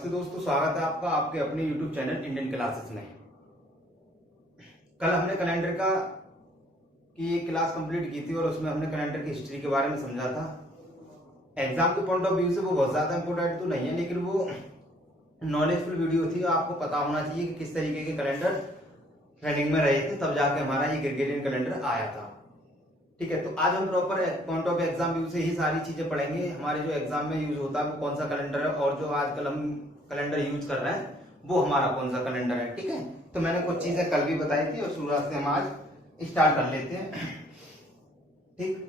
नमस्ते दोस्तों, स्वागत है आपका आपके अपने YouTube चैनल इंडियन क्लासेस में। कल हमने कैलेंडर की एक क्लास कंप्लीट की थी और उसमें हमने कैलेंडर की हिस्ट्री के बारे में समझा था। एग्जाम के पॉइंट ऑफ व्यू से वो बहुत ज्यादा इंपोर्टेंट तो नहीं है, लेकिन वो नॉलेजफुल वीडियो थी। आपको पता होना चाहिए कि किस तरीके के कैलेंडर रनिंग में रहे थे, तब जाके हमारा ये ग्रेगोरियन कैलेंडर आया था। ठीक है, तो आज हम proper point of exam view से ही सारी चीजें पढ़ेंगे। हमारे जो एग्जाम में यूज होता है वो कौन सा कैलेंडर है, और जो आजकल हम कैलेंडर यूज कर रहे हैं वो हमारा कौन सा कैलेंडर है। ठीक है, तो मैंने कुछ चीजें कल भी बताई थी और शुरुआत से हम आज स्टार्ट कर लेते हैं। ठीक,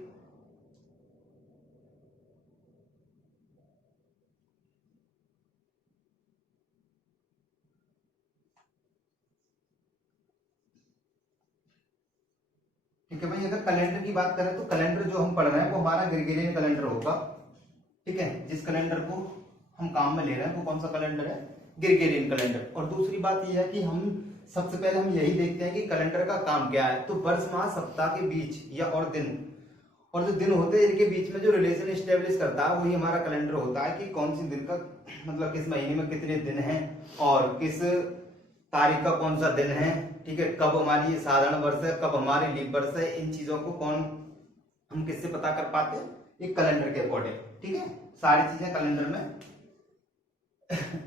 ठीक है भाई, अगर कैलेंडर की बात करें तो कैलेंडर जो हम पढ़ रहे हैं वो हमारा ग्रेगोरियन कैलेंडर होगा। ठीक है, जिस कैलेंडर को हम काम में ले रहे हैं वो कौन सा कैलेंडर है, ग्रेगोरियन कैलेंडर। और दूसरी बात यह है कि हम सबसे पहले हम यही देखते हैं कि कैलेंडर का काम क्या है। तो वर्ष माह सप्ताह के बीच या और जो दिन होते हैं इनके बीच में जो रिलेशन स्टेब्लिश करता है वही हमारा कैलेंडर होता है। कि कौन सी दिन का मतलब किस महीने में कितने दिन हैं और किस तारीख का कौन सा दिन है। ठीक है, कब हमारी साधारण वर्ष है, कब हमारी लीप वर्ष है, इन चीजों को हम किससे पता कर पाते हैं, एक कैलेंडर के अकॉर्डिंग। ठीक है, सारी चीजें कैलेंडर में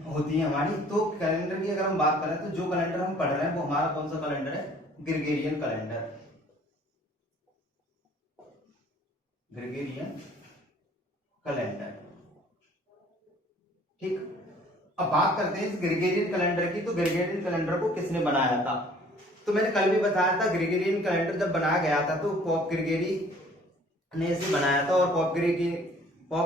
होती है हमारी। तो कैलेंडर की अगर हम बात करें तो जो कैलेंडर हम पढ़ रहे हैं वो हमारा कौन सा कैलेंडर है, ग्रेगोरियन कैलेंडर। Gregorian calendar. ठीक, अब बात करते हैं इस ग्रेगोरियन कैलेंडर की। तो ग्रेगोरियन कैलेंडर को किसने बनाया था, तो मैंने कल भी बताया था। ग्रेगोरियन कैलेंडर जब बनाया गया था तो पोप ग्रेगरी ने इसे बनाया था। और पोप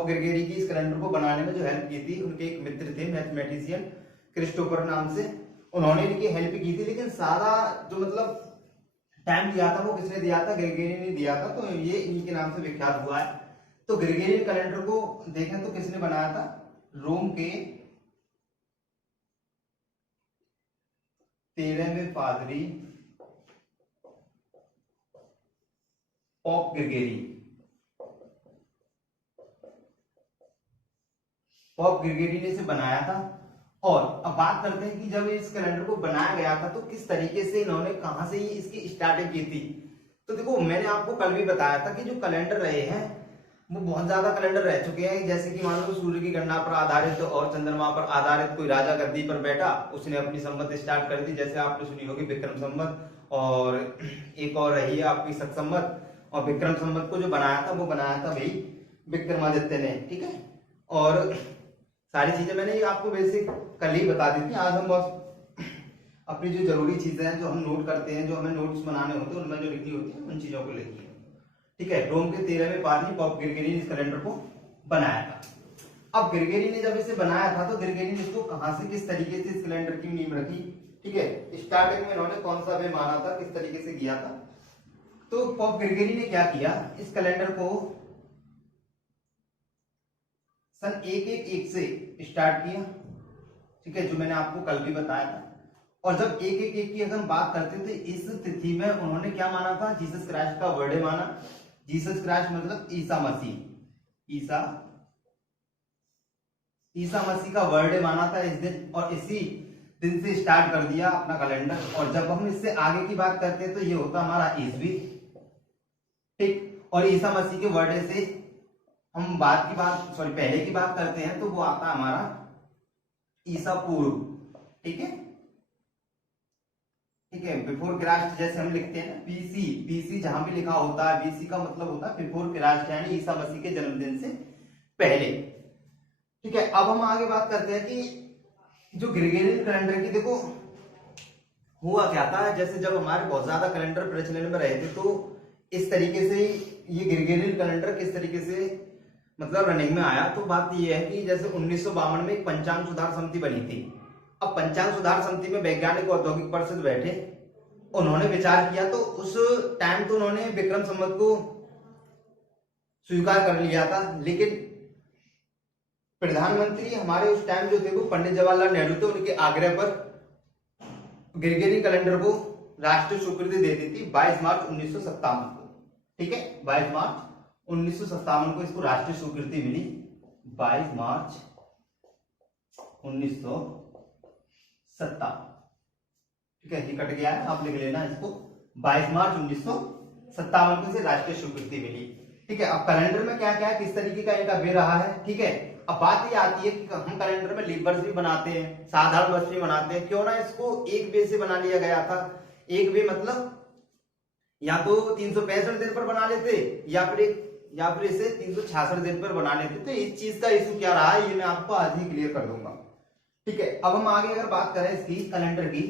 ग्रेगरी की इस कैलेंडर को बनाने में जो हेल्प की थी उनके एक मित्र थे मैथमेटिशियन क्रिस्टोफर नाम से, उन्होंने इनकी हेल्प की थी। लेकिन सारा जो मतलब टाइम दिया था वो किसने दिया था, ग्रेगरी ने दिया था। तो ये इनके नाम से विख्यात हुआ है। तो ग्रेगोरियन कैलेंडर को देखें तो किसने बनाया था, रोम के 13वें पादरी पोप ग्रेगरी ने इसे बनाया था। और अब बात करते हैं कि जब इस कैलेंडर को बनाया गया था तो किस तरीके से इन्होंने कहां से इसकी स्टार्टिंग की थी। तो देखो, मैंने आपको कल भी बताया था कि जो कैलेंडर रहे हैं वो बहुत ज्यादा कैलेंडर रह चुके हैं। जैसे कि मान लो सूर्य की गणना पर आधारित और चंद्रमा पर आधारित कोई राजा गद्दी पर बैठा, उसने अपनी संमत स्टार्ट कर दी। जैसे आपने सुनी होगी विक्रम संमत, और एक और रही है आपकी शक संमत। और विक्रम संमत को जो बनाया था वो बनाया था भाई विक्रमादित्य ने। ठीक है, और सारी चीजें मैंने आपको बेसिक कल ही बता दी थी। आज हम बस अपनी जो जरूरी चीजें हैं जो हम नोट करते हैं, जो हमें नोट्स बनाने होते हैं, उनमें जो लिखनी होती है उन चीजों को लिखी है। ठीक है, रोम के 13वें पादरी पोप ग्रेगरी ने इस कैलेंडर को बनाया था। अब ग्रेगरी ने जब इसे बनाया था तो ग्रेगरी ने इसको कहां से किस तरीके से इस कैलेंडर की नींव रखी। ठीक है, स्टार्टिंग में इन्होंने कौन सा वे माना था, किस तरीके से किया था। तो पोप ग्रेगरी ने क्या किया, इस कैलेंडर को सन 111 से स्टार्ट किया। ठीक है, जो मैंने आपको कल भी बताया था। और जब 111 की अगर हम बात करते हैं तो इस तिथि में उन्होंने क्या माना था, जीसस क्राइस्ट का बर्थडे माना। जीसस क्राइस्ट मतलब ईसा मसीह, ईसा मसीह का बर्थडे माना था इस दिन, और इसी दिन से स्टार्ट कर दिया अपना कैलेंडर। और जब हम इससे आगे की बात करते हैं तो ये होता हमारा ईसवी। ठीक, और ईसा मसीह के बर्थडे से हम पहले की बात करते हैं तो वो आता है हमारा ईसा पूर्व। ठीक है, ठीक है, बिफोर क्राइस्ट जैसे हम लिखते हैं ना, बीसी जहां भी लिखा होता है, बीसी का मतलब होता है बिफोर क्राइस्ट, यानी ईसा मसीह के जन्मदिन से पहले। ठीक है, अब हम आगे बात करते हैं कि जो ग्रेगोरियन कैलेंडर की देखो हुआ क्या था। जैसे जब हमारे बहुत ज्यादा कैलेंडर प्रचलन में रहे थे तो इस तरीके से ये ग्रेगोरियन कैलेंडर किस तरीके से मतलब रनिंग में आया। तो बात यह है कि जैसे 1952 में एक पंचांग सुधार समिति बनी थी। अब पंचांग सुधार समिति में वैज्ञानिक औद्योगिक परिषद बैठे, उन्होंने विचार किया। तो उस टाइम तो उन्होंने विक्रम संवत को स्वीकार कर लिया था, लेकिन प्रधानमंत्री हमारे उस टाइम जो थे वो पंडित जवाहरलाल नेहरू थे, उनके आग्रह पर ग्रेगोरियन कैलेंडर को राष्ट्रीय स्वीकृति दे दी थी 22 मार्च 1957 को। ठीक है, 22 मार्च 1957 को इसको राष्ट्रीय स्वीकृति मिली। 22 मार्च 1970। ठीक है, ये कट गया है, आप लिख लेना इसको। 22 मार्च 1957 को इसे राष्ट्रीय स्वीकृति मिली। ठीक है, अब कैलेंडर में क्या क्या है, किस तरीके का इनका वे रहा है। ठीक है, अब बात ये आती है कि हम कैलेंडर में लीप वर्ष भी बनाते हैं, साधारण वर्ष भी बनाते हैं। क्यों ना इसको एक वे से बना लिया गया था। एक वे मतलब या तो 365 दिन पर बना लेते या फिर इसे 366 दिन पर बना लेते। तो इस चीज का इशू क्या रहा है ये मैं आपको आज ही क्लियर कर दूंगा। ठीक है, अब हम आगे अगर बात करें इसकी कैलेंडर की,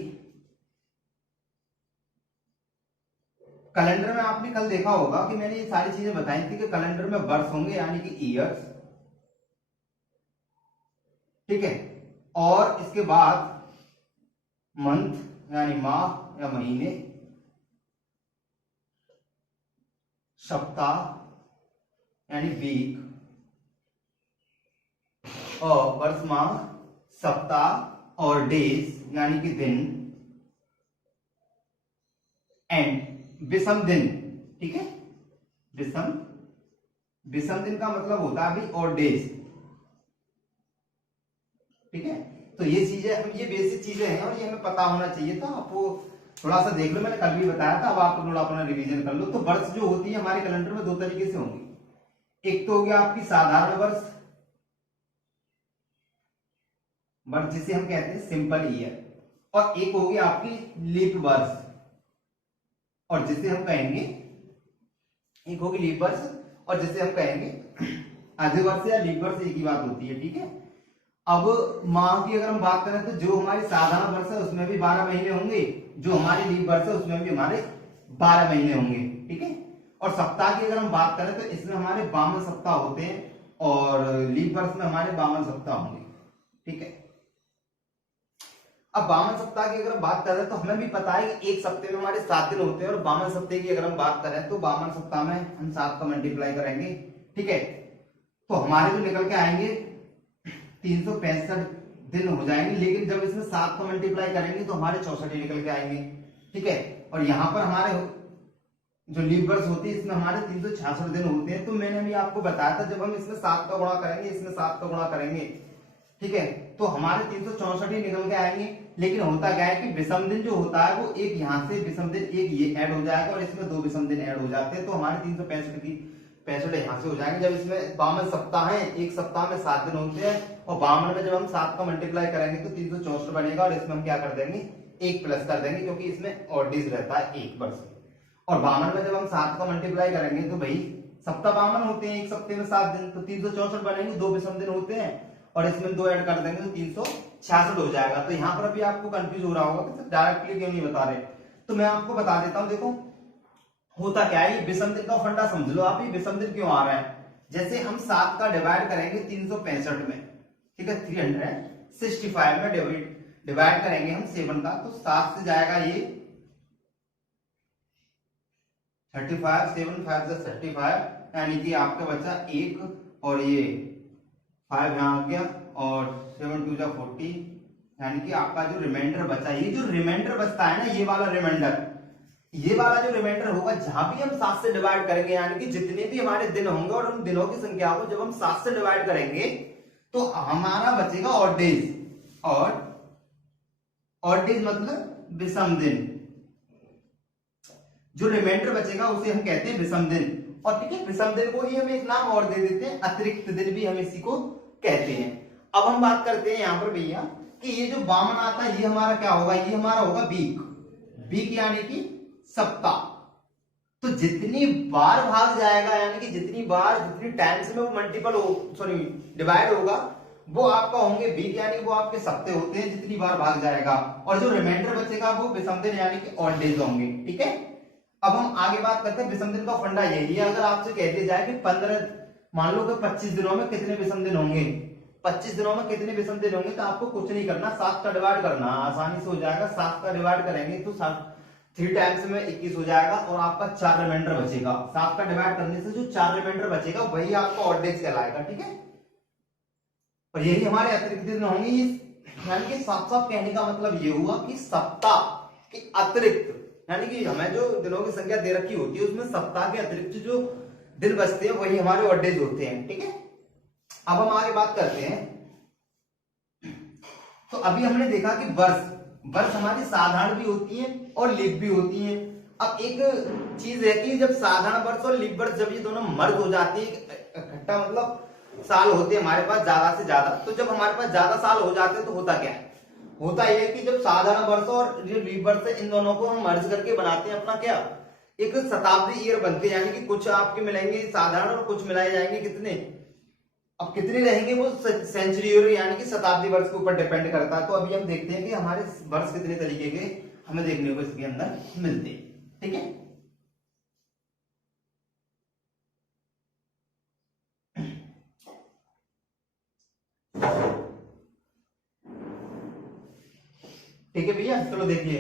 कैलेंडर में आपने कल देखा होगा कि मैंने ये सारी चीजें बताई थी कि कैलेंडर में वर्ष होंगे यानी कि ईयर्स। ठीक है, और इसके बाद मंथ यानी माह या महीने, सप्ताह यानी वीक, और वर्ष माह सप्ताह और डेज यानी कि दिन, एंड विषम दिन। ठीक है, विषम दिन का मतलब होता है अभी और डेज। ठीक है, तो ये चीजें हम ये बेसिक चीजें हैं और ये हमें पता होना चाहिए था। आपको थोड़ा सा देख लो, मैंने कल भी बताया था, अब आप थोड़ा अपना रिवीजन कर लो। तो वर्ष जो होती है हमारे कैलेंडर में दो तरीके से होंगी। एक तो हो गया आपकी साधारण वर्ष जिसे हम कहते हैं सिंपल ईयर, और एक होगी आपकी लीप वर्ष, और जिसे हम कहेंगे एक होगी लीप वर्ष और जिसे हम कहेंगे अधिवर्ष या लीप वर्ष, एक ही बात होती है। ठीक है, अब माह की अगर हम बात करें तो जो हमारी साधारण वर्ष है उसमें भी 12 महीने होंगे, जो हमारी लीप वर्ष है उसमें भी हमारे 12 महीने होंगे। ठीक है, और सप्ताह की अगर हम बात करें तो इसमें हमारे 52 सप्ताह होते हैं और लीप वर्ष में हमारे 52 सप्ताह होंगे। ठीक है, अब 52 सप्ताह की अगर हम बात करें तो हमें भी पता है कि एक सप्ताह में हमारे 7 दिन होते हैं, और 52 सप्ताह की अगर हम बात करें तो 52 सप्ताह में हम 7 का मल्टीप्लाई करेंगे। ठीक है, तो हमारे जो निकल के आएंगे 365 दिन हो जाएंगे, लेकिन जब इसमें 7 का मल्टीप्लाई करेंगे तो हमारे 64 निकल के आएंगे। ठीक है, और यहाँ पर हमारे जो लीप वर्ष होती है इसमें हमारे 366 दिन होते हैं। तो मैंने भी आपको बताया था जब हम इसमें 7 का गुणा करेंगे, इसमें 7 का गुणा करेंगे, ठीक है, तो हमारे 364 ही निकल के आएंगे। लेकिन होता क्या है कि विषम दिन जो होता है वो एक यहाँ से विषम दिन एक ये ऐड हो जाएगा और इसमें 2 विषम दिन ऐड हो जाते हैं, तो हमारे 365 की 65 यहाँ से हो जाएंगे। जब इसमें 52 सप्ताह है, एक सप्ताह में 7 दिन होते हैं, और 52 में जब हम 7 का मल्टीप्लाई करेंगे तो 364 बनेगा, और इसमें हम क्या कर देंगे 1 प्लस कर देंगे, क्योंकि इसमें ऑड डेज रहता है 1 वर्ष। और 52 में जब हम 7 का मल्टीप्लाई करेंगे तो भाई सप्ताह 52 होते हैं, एक सप्ताह में 7 दिन, तो 364 बनेंगे, 2 विषम दिन होते हैं, और इसमें 2 ऐड कर देंगे तो 366 हो जाएगा। तो यहाँ पर अभी आपको कंफ्यूज हो रहा होगा कि डायरेक्टली क्यों नहीं बता रहे, तो मैं आपको बता देता हूँ। देखो होता क्या है, ये विषम दिन का फंडा समझ लो आप, ये विषम दिन क्यों आ रहा है। जैसे हम 7 का डिवाइड करेंगे 365 में, ठीक है, 365 में डिवाइड करेंगे हम 7 का, तो 7 से जाएगा ये 35, 7 5 35, यानी कि आपका बचा 1, और ये 5 यहाँ आ गया, और 7 2 40, यानी कि आपका जो रिमाइंडर बचा, ये जो रिमाइंडर बचता है ना, ये वाला जो रिमाइंडर होगा, जहां भी हम 7 से डिवाइड करेंगे, यानी कि जितने भी हमारे दिन होंगे और उन दिनों की संख्या को जब हम 7 से डिवाइड करेंगे तो हमारा बचेगा ऑड डेज। ऑड डेज मतलब विषम दिन, जो रिमाइंडर बचेगा उसे हम कहते हैं विषम दिन। और ठीक है, विषम दिन को ही हम एक नाम और दे देते हैं, अतिरिक्त दिन भी हम इसी को कहते हैं। अब हम बात करते हैं यहाँ पर भैया कि ये जो 52 आता है ये हमारा क्या होगा, ये हमारा होगा वीक यानी कि सप्ताह। तो जितनी बार भाग जाएगा, यानी कि जितनी टाइम्स में वो डिवाइड होगा, वो आपका होंगे वीक, यानी वो आपके सप्ते होते हैं, जितनी बार भाग जाएगा, और जो रिमाइंडर बचेगा वो विषम दिन यानी कि ऑड डेज होंगे। ठीक है, अब हम आगे बात करते हैं। विषम दिन का फंडा यही है, अगर आपसे कह दिया जाए कि 15 मान लो कि 25 दिनों में कितने विषम दिन होंगे, 25 दिनों में कितने विषम दिन होंगे, तो आपको कुछ नहीं करना, 7 का डिवाइड करना, आसानी से हो जाएगा। 7 का डिवाइड करेंगे तो 3 टाइम्स में 21 हो जाएगा, और आपका 4 रिमाइंडर बचेगा। 7 का डिवाइड करने से जो 4 रिमाइंडर बचेगा वही आपका ऑड डेज कहलाएगा। ठीक है, और यही हमारे अतिरिक्त दिन होंगे। यानी कि साफ साफ कहने का मतलब ये हुआ कि सप्ताह के अतिरिक्त, यानी कि हमें जो दिनों की संख्या दे रखी होती है उसमें सप्ताह के अतिरिक्त जो दिन बचते हैं वही हमारे ऑड डेज होते हैं। ठीक है, अब हम आगे बात करते हैं तो अभी हमने देखा कि वर्ष वर्ष हमारी साधारण भी होती है और लीप भी होती है। अब एक चीज है कि जब साधारण वर्ष और लीप वर्ष जब ये दोनों मर्ज हो जाती है, इकट्ठा मतलब साल होते हैं हमारे पास ज्यादा से ज्यादा, तो जब हमारे पास ज्यादा साल हो जाते हैं तो होता क्या है, होता यह है कि जब साधारण वर्ष और जो लीप वर्ष है इन दोनों को हम मर्ज करके बनाते हैं अपना क्या, एक शताब्दी ईयर बनते हैं। यानी कि कुछ आपके मिलेंगे साधारण और कुछ मिलाए जाएंगे कितने, अब कितने रहेंगे वो सेंचुरी ईयर यानी कि शताब्दी वर्ष के ऊपर डिपेंड करता है। तो अभी हम देखते हैं कि हमारे वर्ष कितने तरीके के हमें देखने को इसके अंदर मिलते हैं। ठीक है, ठीक है भैया, चलो देखिए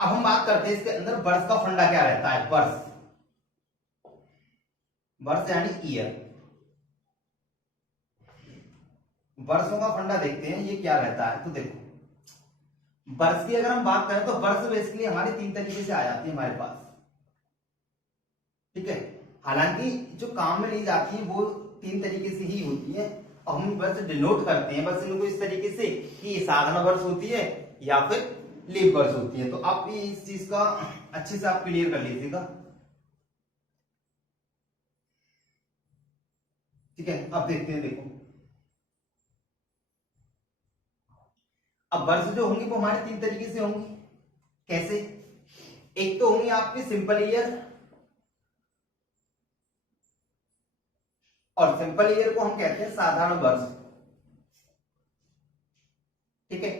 अब हम बात करते हैं इसके अंदर वर्ष का फंडा क्या रहता है। वर्ष वर्ष यानी ईयर, वर्षों का फंडा देखते हैं ये क्या रहता है। तो देखो वर्ष की अगर हम बात करें तो वर्ष बेसिकली हमारे तीन तरीके से आ जाती है हमारे पास। ठीक है, हालांकि जो काम में ली जाती है वो तीन तरीके से ही होती है और हम बस डिनोट करते हैं बस इनको इस तरीके से कि साधारण वर्ष होती है या फिर लीप वर्ष होती है। तो आप भी इस चीज का अच्छे से आप क्लियर कर लीजिएगा। ठीक है, अब देखते हैं, देखो अब वर्ष जो होंगे वो हमारे तीन तरीके से होंगे। कैसे, एक तो होंगे आपके सिंपल ईयर, और सिंपल ईयर को हम कहते हैं साधारण वर्ष। ठीक है,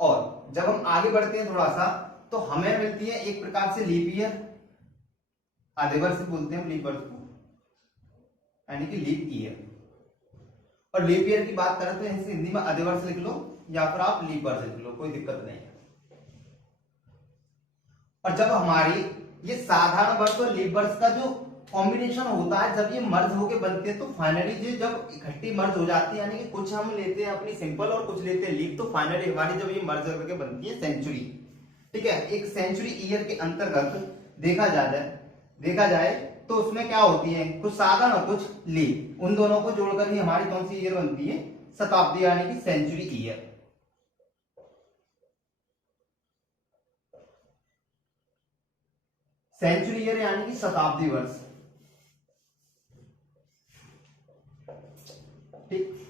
और जब हम आगे बढ़ते हैं थोड़ा सा तो हमें मिलती है एक प्रकार से लीप ईयर, आधे वर्ष बोलते हैं लीप वर्ष को, यानी कि लीप ईयर। और लीप ईयर की बात करें तो इसे हिंदी में आधे वर्ष लिख लो या फिर आप लीप वर्ष लिख लो, कोई दिक्कत नहीं है। और जब हमारी ये साधारण वर्ष और लीप वर्ष का जो कॉम्बिनेशन होता है, जब ये मर्ज होके बनते हैं तो फाइनली ये जब इकट्ठी मर्ज हो जाती है, यानी कि कुछ हम लेते हैं अपनी सिंपल और कुछ लेते हैं लीप, तो फाइनली हमारी जब ये मर्ज करके बनती है सेंचुरी। ठीक है, एक सेंचुरी ईयर के अंतर्गत देखा जाए तो उसमें क्या होती है, कुछ साधारण और कुछ लीप, उन दोनों को जोड़कर ही हमारी कौन सी ईयर बनती है, शताब्दी यानी कि सेंचुरी ईयर। सेंचुरी ईयर यानी कि शताब्दी वर्ष। ठीक,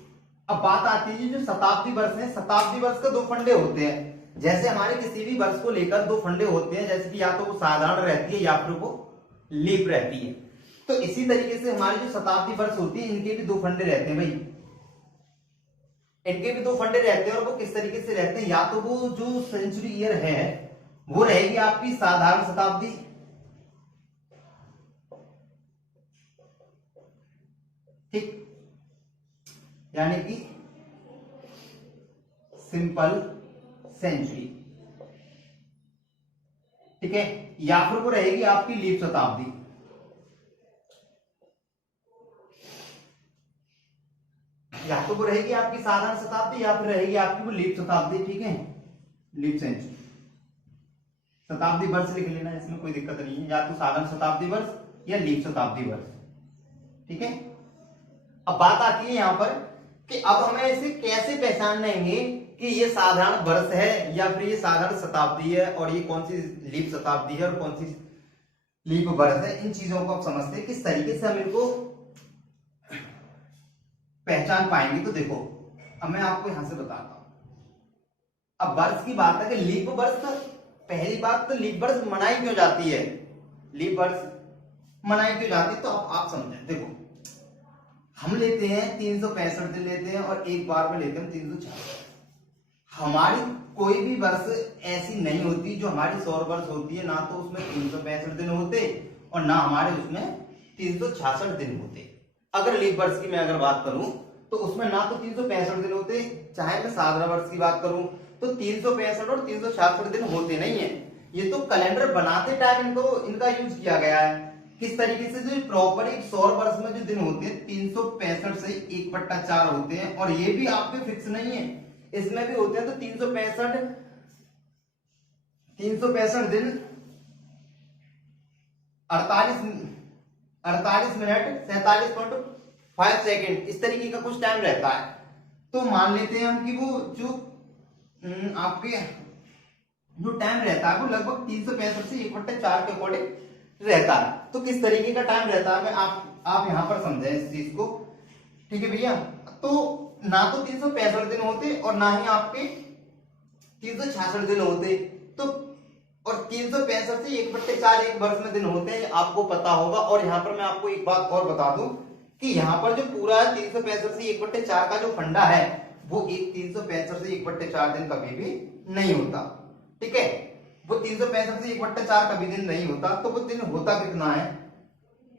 अब बात आती है जो शताब्दी वर्ष है, शताब्दी वर्ष का दो फंडे होते हैं। जैसे हमारे किसी भी वर्ष को लेकर दो फंडे होते हैं, जैसे कि या तो वो साधारण रहती है या फिर वो लीप रहती है। तो इसी तरीके से हमारी जो शताब्दी वर्ष होती है इनके भी दो फंडे रहते हैं भाई, इनके भी दो फंडे रहते हैं। और वो किस तरीके से रहते हैं, या तो वो जो सेंचुरी ईयर है वो रहेगी आपकी साधारण शताब्दी, ठीक, यानी कि सिंपल सेंचुरी। ठीक है, या फिर वो रहेगी आपकी लीप शताब्दी। या तो वो रहेगी आपकी साधारण शताब्दी या फिर रहेगी आपकी वो लीप शताब्दी। ठीक है, लीप सेंचुरी, शताब्दी वर्ष लिख लेना, इसमें कोई दिक्कत नहीं है, या तो साधारण शताब्दी वर्ष या लीप शताब्दी वर्ष। ठीक है, अब बात आती है यहां पर कि अब हमें इसे कैसे पहचान लेंगे कि ये साधारण वर्ष है या फिर ये साधारण शताब्दी है और ये कौन सी लीप शताब्दी है और कौन सी लीप वर्ष है। इन चीजों को आप समझते हैं, किस तरीके से हम इनको पहचान पाएंगे। तो देखो अब मैं आपको यहां से बताता हूं। अब वर्ष की बात है कि लीप वर्ष, पहली बात तो लीप वर्ष मनाई क्यों जाती है, लीप वर्ष मनाई क्यों जाती है, तो आप समझें। देखो हम लेते हैं 365 दिन लेते हैं और एक बार में लेते हैं 366। हमारी कोई भी वर्ष ऐसी नहीं होती जो हमारी सौर वर्ष होती है, ना तो उसमें 365 दिन होते और ना हमारे उसमें 366 दिन होते। अगर लीप वर्ष की मैं अगर बात करूं तो उसमें ना तो 365 दिन होते, चाहे मैं साधारण वर्ष की बात करूं तो 365 और 366 दिन होते नहीं है। ये तो कैलेंडर बनाते टाइम इनका यूज किया गया है। किस तरीके से, जो प्रॉपर एक सौर वर्ष में जो दिन होते हैं 365 से 1/4 होते हैं, और ये भी आपके फिक्स नहीं है, इसमें भी होते हैं। तो 365 दिन 48 मिनट 47.5 सेकेंड, इस तरीके का कुछ टाइम रहता है। तो मान लेते हैं हम कि वो जो आपके जो टाइम रहता है वो लगभग 365 से 1/4 के अकॉर्डिंग रहता है। तो किस तरीके का टाइम रहता है मैं आप यहाँ पर समझें इस चीज को, ठीक है भैया। तो ना तो 365 दिन होते और ना ही आपके 366 दिन होते, तो और 365 से 1/4 एक वर्ष में दिन होते हैं, आपको पता होगा। और यहाँ पर मैं आपको एक बात और बता दूं कि यहाँ पर जो पूरा 365 से 1/4 का जो फंडा है वो एक 365 से 1/4 दिन कभी भी नहीं होता, ठीक है। वो 365 से 1/4 कभी दिन नहीं होता। तो वो दिन होता कितना है,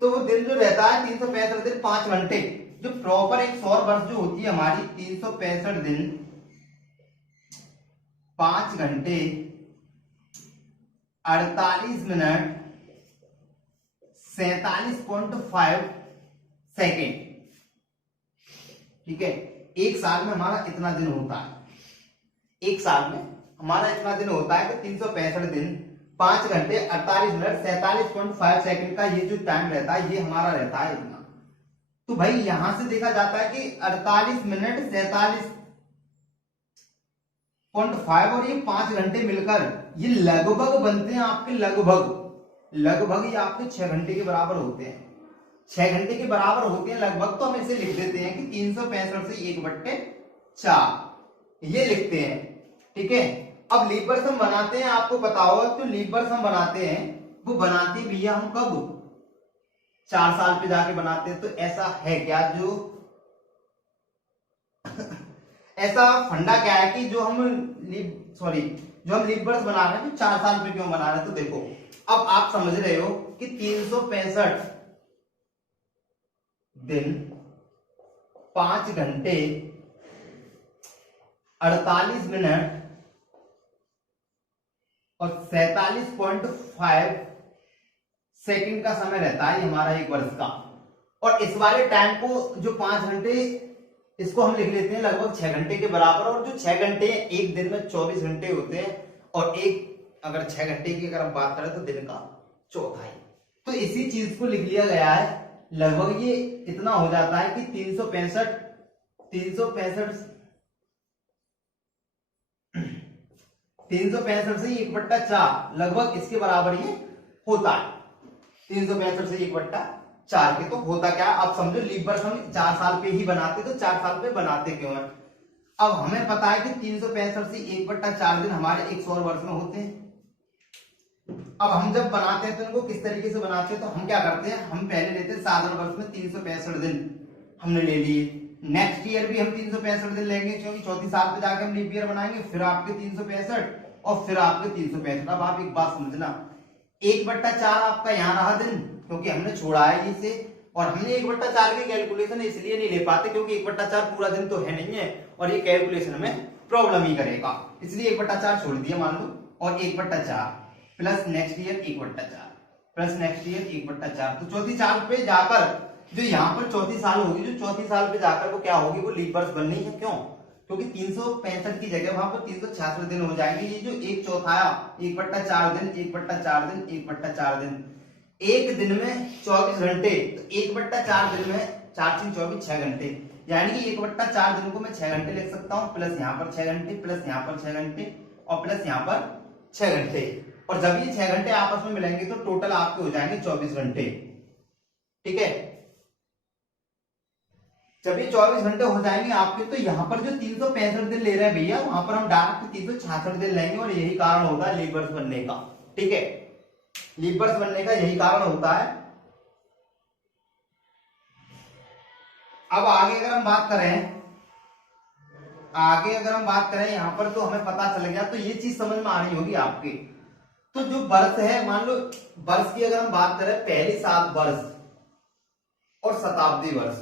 तो वो दिन जो रहता है 365 दिन 5 घंटे, जो प्रॉपर एक सौर वर्ष जो होती है हमारी 365 दिन 5 घंटे 48 मिनट 47.5 सेकेंड, ठीक है। एक साल में हमारा इतना दिन होता है, एक साल में हमारा इतना दिन होता है कि 365 दिन 5 घंटे 48 मिनट 47.5 सेकेंड का ये जो टाइम रहता है ये हमारा रहता है इतना। तो भाई यहां से देखा जाता है कि 48 मिनट 47.5 और ये 5 घंटे मिलकर ये लगभग बनते हैं आपके लगभग ये आपके 6 घंटे के बराबर होते हैं, 6 घंटे के बराबर होते हैं लगभग। तो हम इसे लिख देते हैं कि 365 से 1/4 ये लिखते हैं, ठीक है। अब लीप वर्ष हम बनाते हैं, आपको पता होगा तो लीप वर्ष हम बनाते हैं वो बनाते भैया हम कब 4 साल पे जाके बनाते हैं। तो ऐसा है क्या जो ऐसा फंडा क्या है कि जो हम लीप वर्ष बना रहे हैं तो 4 साल पे क्यों बना रहे हैं। तो देखो अब आप समझ रहे हो कि 365 दिन 5 घंटे 48 मिनट और 47.5 सेकंड का समय रहता है हमारा एक वर्ष का। और इस वाले टाइम को जो 5 घंटे इसको हम लिख लेते हैं लगभग 6 घंटे के बराबर। और जो 6 घंटे एक दिन में 24 घंटे होते हैं और एक अगर 6 घंटे की अगर हम बात करें तो दिन का चौथाई। तो इसी चीज को लिख लिया गया है, लगभग ये इतना हो जाता है कि 365 से 1/4 लगभग इसके बराबर ये होता है। 365 से 1/4 के तो होता क्या आप समझो, लीप वर्ष हम 4 साल पे ही बनाते, तो 4 साल पे बनाते क्यों है। अब हमें पता है कि 365 से 1/4 दिन हमारे एक सौर वर्ष में होते हैं। अब हम जब बनाते हैं तो इनको किस तरीके से बनाते हैं, तो हम क्या करते हैं, हम पहले लेते हैं साधारण वर्ष में 365 दिन हमने ले लिए। नेक्स्ट ईयर भी हम 365 दिन लेंगे क्योंकि चौथी साल पे जाके हम लीप ईयर बनाएंगे, फिर आपके 365 और फिर आपके 365। अब आप एक बात समझना, 1/4 आपका यहाँ रहा दिन क्योंकि हमने छोड़ा है इसे, और हमने 1/4 की कैलकुलेशन इसलिए नहीं ले पाते क्योंकि 1/4 पूरा दिन तो है नहीं है और ये कैलकुलेशन में प्रॉब्लम ही करेगा, इसलिए 1/4 छोड़ दिया मान लो। और 1/4 plus next year 1/4 plus next year 1/4। तो चौथी साल पे जाकर जो यहाँ पर चौथी साल होगी, जो चौथी साल पे जाकर वो क्या होगी, वो लीप वर्ष बननी है। क्यों, क्योंकि 365 की जगह वहां पर 366 दिन हो जाएंगे। ये जो एक चौथाया 1/4 दिन 1/4 दिन 1/4 दिन, एक दिन में 24 घंटे, तो 1/4 दिन में 4 3 24 6 घंटे, यानी कि 1/4 दिन को मैं 6 घंटे लिख सकता हूँ, प्लस यहाँ पर 6 घंटे, प्लस यहाँ पर 6 घंटे और प्लस यहाँ पर 6 घंटे। और जब ये 6 घंटे आपस में मिलेंगे तो टोटल आपके हो जाएंगे 24 घंटे, ठीक है। जब ये 24 घंटे हो जाएंगे आपके, तो यहाँ पर जो 365 दिन ले रहे हैं भैया, वहां पर हम डायरेक्ट 366 दिन लेंगे। और यही कारण होता है लीप वर्ष बनने का, ठीक है। लीप वर्ष बनने का यही कारण होता है। अब आगे अगर हम बात करें यहाँ पर, तो हमें पता चल गया, तो ये चीज समझ में आ रही होगी आपके। तो जो वर्ष है, मान लो वर्ष की अगर हम बात करें, पहली 7 वर्ष और शताब्दी वर्ष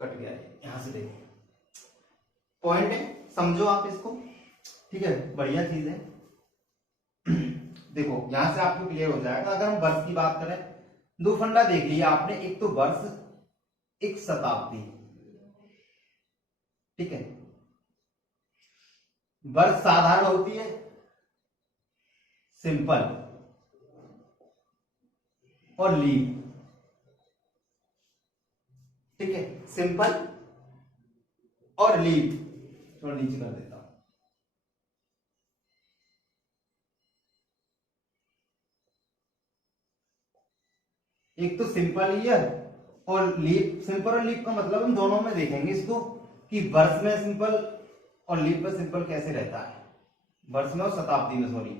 कट गया है, यहां से देखो पॉइंट है, समझो आप इसको, ठीक है, बढ़िया चीज है। देखो यहां से आपको क्लियर हो जाएगा। अगर हम वर्ष की बात करें, दो फंडा देख लिया आपने, एक तो वर्ष, एक शताब्दी, ठीक है। वर्ष साधारण होती है, सिंपल, और लीप, ठीक है, सिंपल और लीप। थोड़ा नीचे कर देता हूं। एक तो सिंपल ईयर और लीप। सिंपल और लीप का मतलब हम दोनों में देखेंगे इसको कि वर्ष में सिंपल और लीप में सिंपल कैसे रहता है, वर्ष में और शताब्दी में, सॉरी।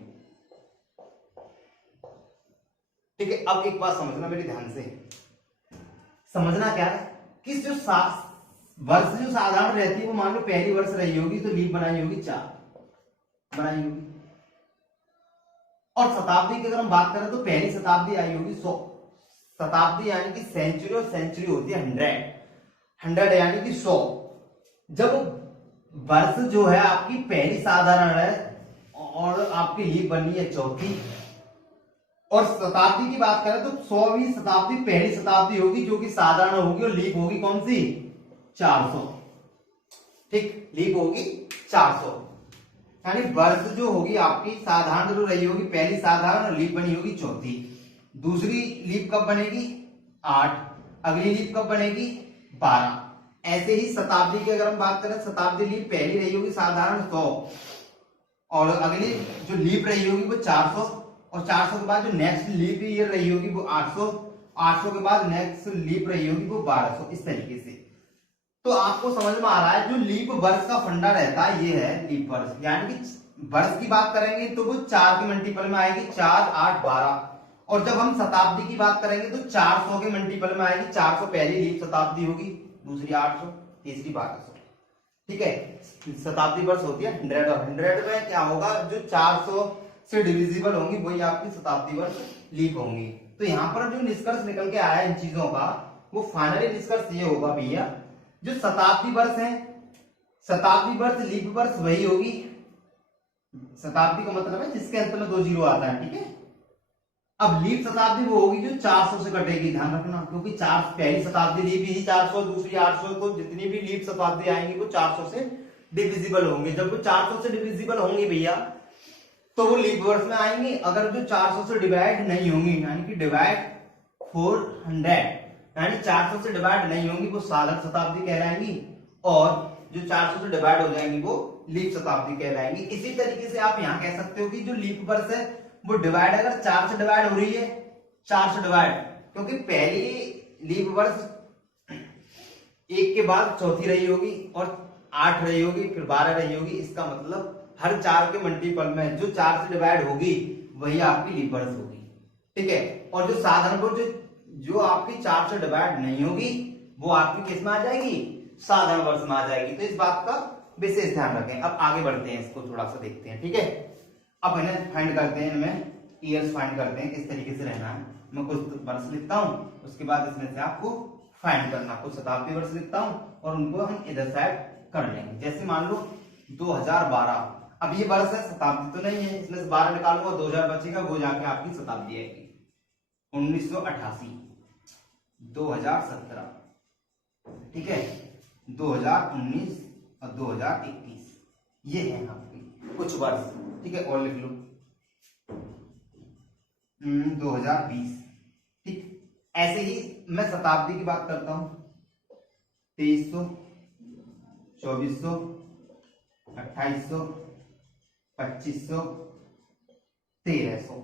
ठीक है, अब एक बात समझना मेरे ध्यान से, समझना क्या है कि जो वर्ष जो साधारण रहती है वो मान लो पहली वर्ष रही होगी तो लीप बनाई होगी 4 बनाई होगी, और शताब्दी की अगर हम बात करें तो पहली शताब्दी आई होगी 100 शताब्दी, यानी कि सेंचुरी, और सेंचुरी होती है 100 यानी कि 100। जब वर्ष जो है आपकी पहली साधारण है और आपकी लीप बनी है चौथी, और शताब्दी की बात करें तो 100वीं शताब्दी पहली शताब्दी होगी जो कि साधारण होगी, और लीप होगी कौन सी 400। ठीक, लीप होगी 400, यानी वर्ष जो होगी आपकी साधारण जो रही होगी पहली साधारण, और लीप बनी होगी चौथी। दूसरी लीप कब बनेगी 8, अगली लीप कब बनेगी 12। ऐसे ही शताब्दी की अगर हम बात करें, शताब्दी लीप पहली रही होगी साधारण 100, और अगली जो लीप रही होगी वो 400, और 400 के बाद जो नेक्स्ट लीप ईयर रही होगी वो 800, 800 के बाद नेक्स्ट लीप रही होगी वो 1200। इस तरीके से तो आपको समझ में आ रहा है जो लीप वर्ष का फंडा रहता है ये है लीप वर्ष, यानी कि वर्ष की बात करेंगे तो वो 4 के मल्टीपल में आएगी, 4, 8, 12। और जब हम शताब्दी की बात करेंगे तो 400 के मल्टीपल में आएगी, 400 पहली लीप शताब्दी होगी, दूसरी 800, तीसरी 1200। ठीक है, शताब्दी वर्ष होती है 100, और 100 में क्या होगा जो 400 से डिविजिबल होंगी वही आपकी शताब्दी वर्ष लीप होंगी। तो यहाँ पर जो निष्कर्ष निकल के आया इन चीजों का, वो फाइनली निष्कर्ष ये होगा भैया, जो शताब्दी वर्ष है, शताब्दी वर्ष लीप वर्ष वही होगी। शताब्दी का मतलब है जिसके अंत में 2 जीरो आता है। ठीक है, अब लीप शताब्दी वो होगी जो 400 से कटेगी, ध्यान रखना, क्योंकि पहली शताब्दी लीप ही 400, दूसरी 800, तो जितनी भी लीप शताब्दी आएंगी वो 400 से डिविजिबल होंगे। जब वो 400 से डिविजिबल होंगी भैया तो वो लीप वर्ष में आएंगी। अगर जो 400 से डिवाइड नहीं होंगी, यानी कि डिवाइड 400, यानी 400 से डिवाइड नहीं होंगी, वो साधारण शताब्दी कहलाएंगी, और जो 400 से डिवाइड हो जाएंगी वो लीप शताब्दी कहलाएंगी। इसी तरीके से आप यहाँ कह सकते हो कि जो लीप वर्ष है वो डिवाइड अगर 4 से डिवाइड हो रही है, 4 से डिवाइड, क्योंकि पहली लीप वर्ष 1 के बाद चौथी रही होगी, और 8 रही होगी, फिर 12 रही होगी। इसका मतलब हर 4 के मल्टीपल में जो 4 से डिवाइड होगी वही आपकी लीप वर्ष होगी। ठीक है, और जो साधारण वर्ष जो आपकी 4 से डिवाइड नहीं होगी वो आपकी किस में आ जाएगी, साधारण वर्ष में आ जाएगी। तो इस बात का विशेष ध्यान रखें। अब आगे बढ़ते हैं, इसको थोड़ा सा देखते हैं। ठीक है, अब इन्हें फाइंड करते हैं, इनमें ईयर्स फाइंड करते हैं किस तरीके से रहना है। मैं कुछ वर्ष लिखता हूं, उसके बाद इसमें से आपको फाइंड करना। कुछ शताब्दी वर्ष लिखता हूं और उनको हम इधर साइड कर लेंगे। जैसे मान लो 2012, अब ये वर्ष है, शताब्दी तो नहीं है, इसमें से 12 निकालूंगा, 2000 बचेगा, वो जाके आपकी शताब्दी आएगी। 1988, 2017, ठीक है, 2019 और 2021, ये है आपकी कुछ वर्ष। ठीक है, और लिख लो 2020। ठीक, ऐसे ही मैं शताब्दी की बात करता हूं, 2300, 2400, 2800, 2500, 1300,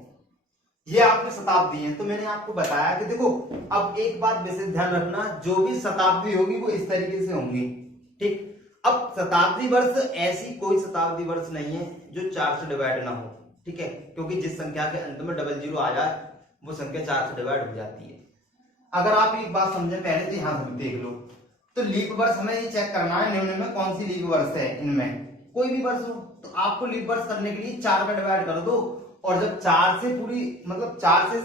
ये आपकी शताब्दी है। तो मैंने आपको बताया कि देखो, अब एक बात विशेष ध्यान रखना, जो भी शताब्दी होगी वो इस तरीके से होंगी। ठीक, अब शताब्दी वर्ष ऐसी कोई शताब्दी वर्ष नहीं है जो 4 से डिवाइड ना हो। ठीक है, क्योंकि जिस संख्या के अंत में डबल जीरो आ जाए वो संख्या 4 से डिवाइड हो जाती है। अगर आप एक बात समझें पहले तो यहां से देख लो, तो लीप वर्ष हमें ये चेक करना है निम्न में कौन सी लीप वर्ष है। इनमें कोई भी वर्ष हो तो आपको लीप वर्ष करने के लिए 4 का डिवाइड कर दो, और जब 4 से पूरी मतलब 4 से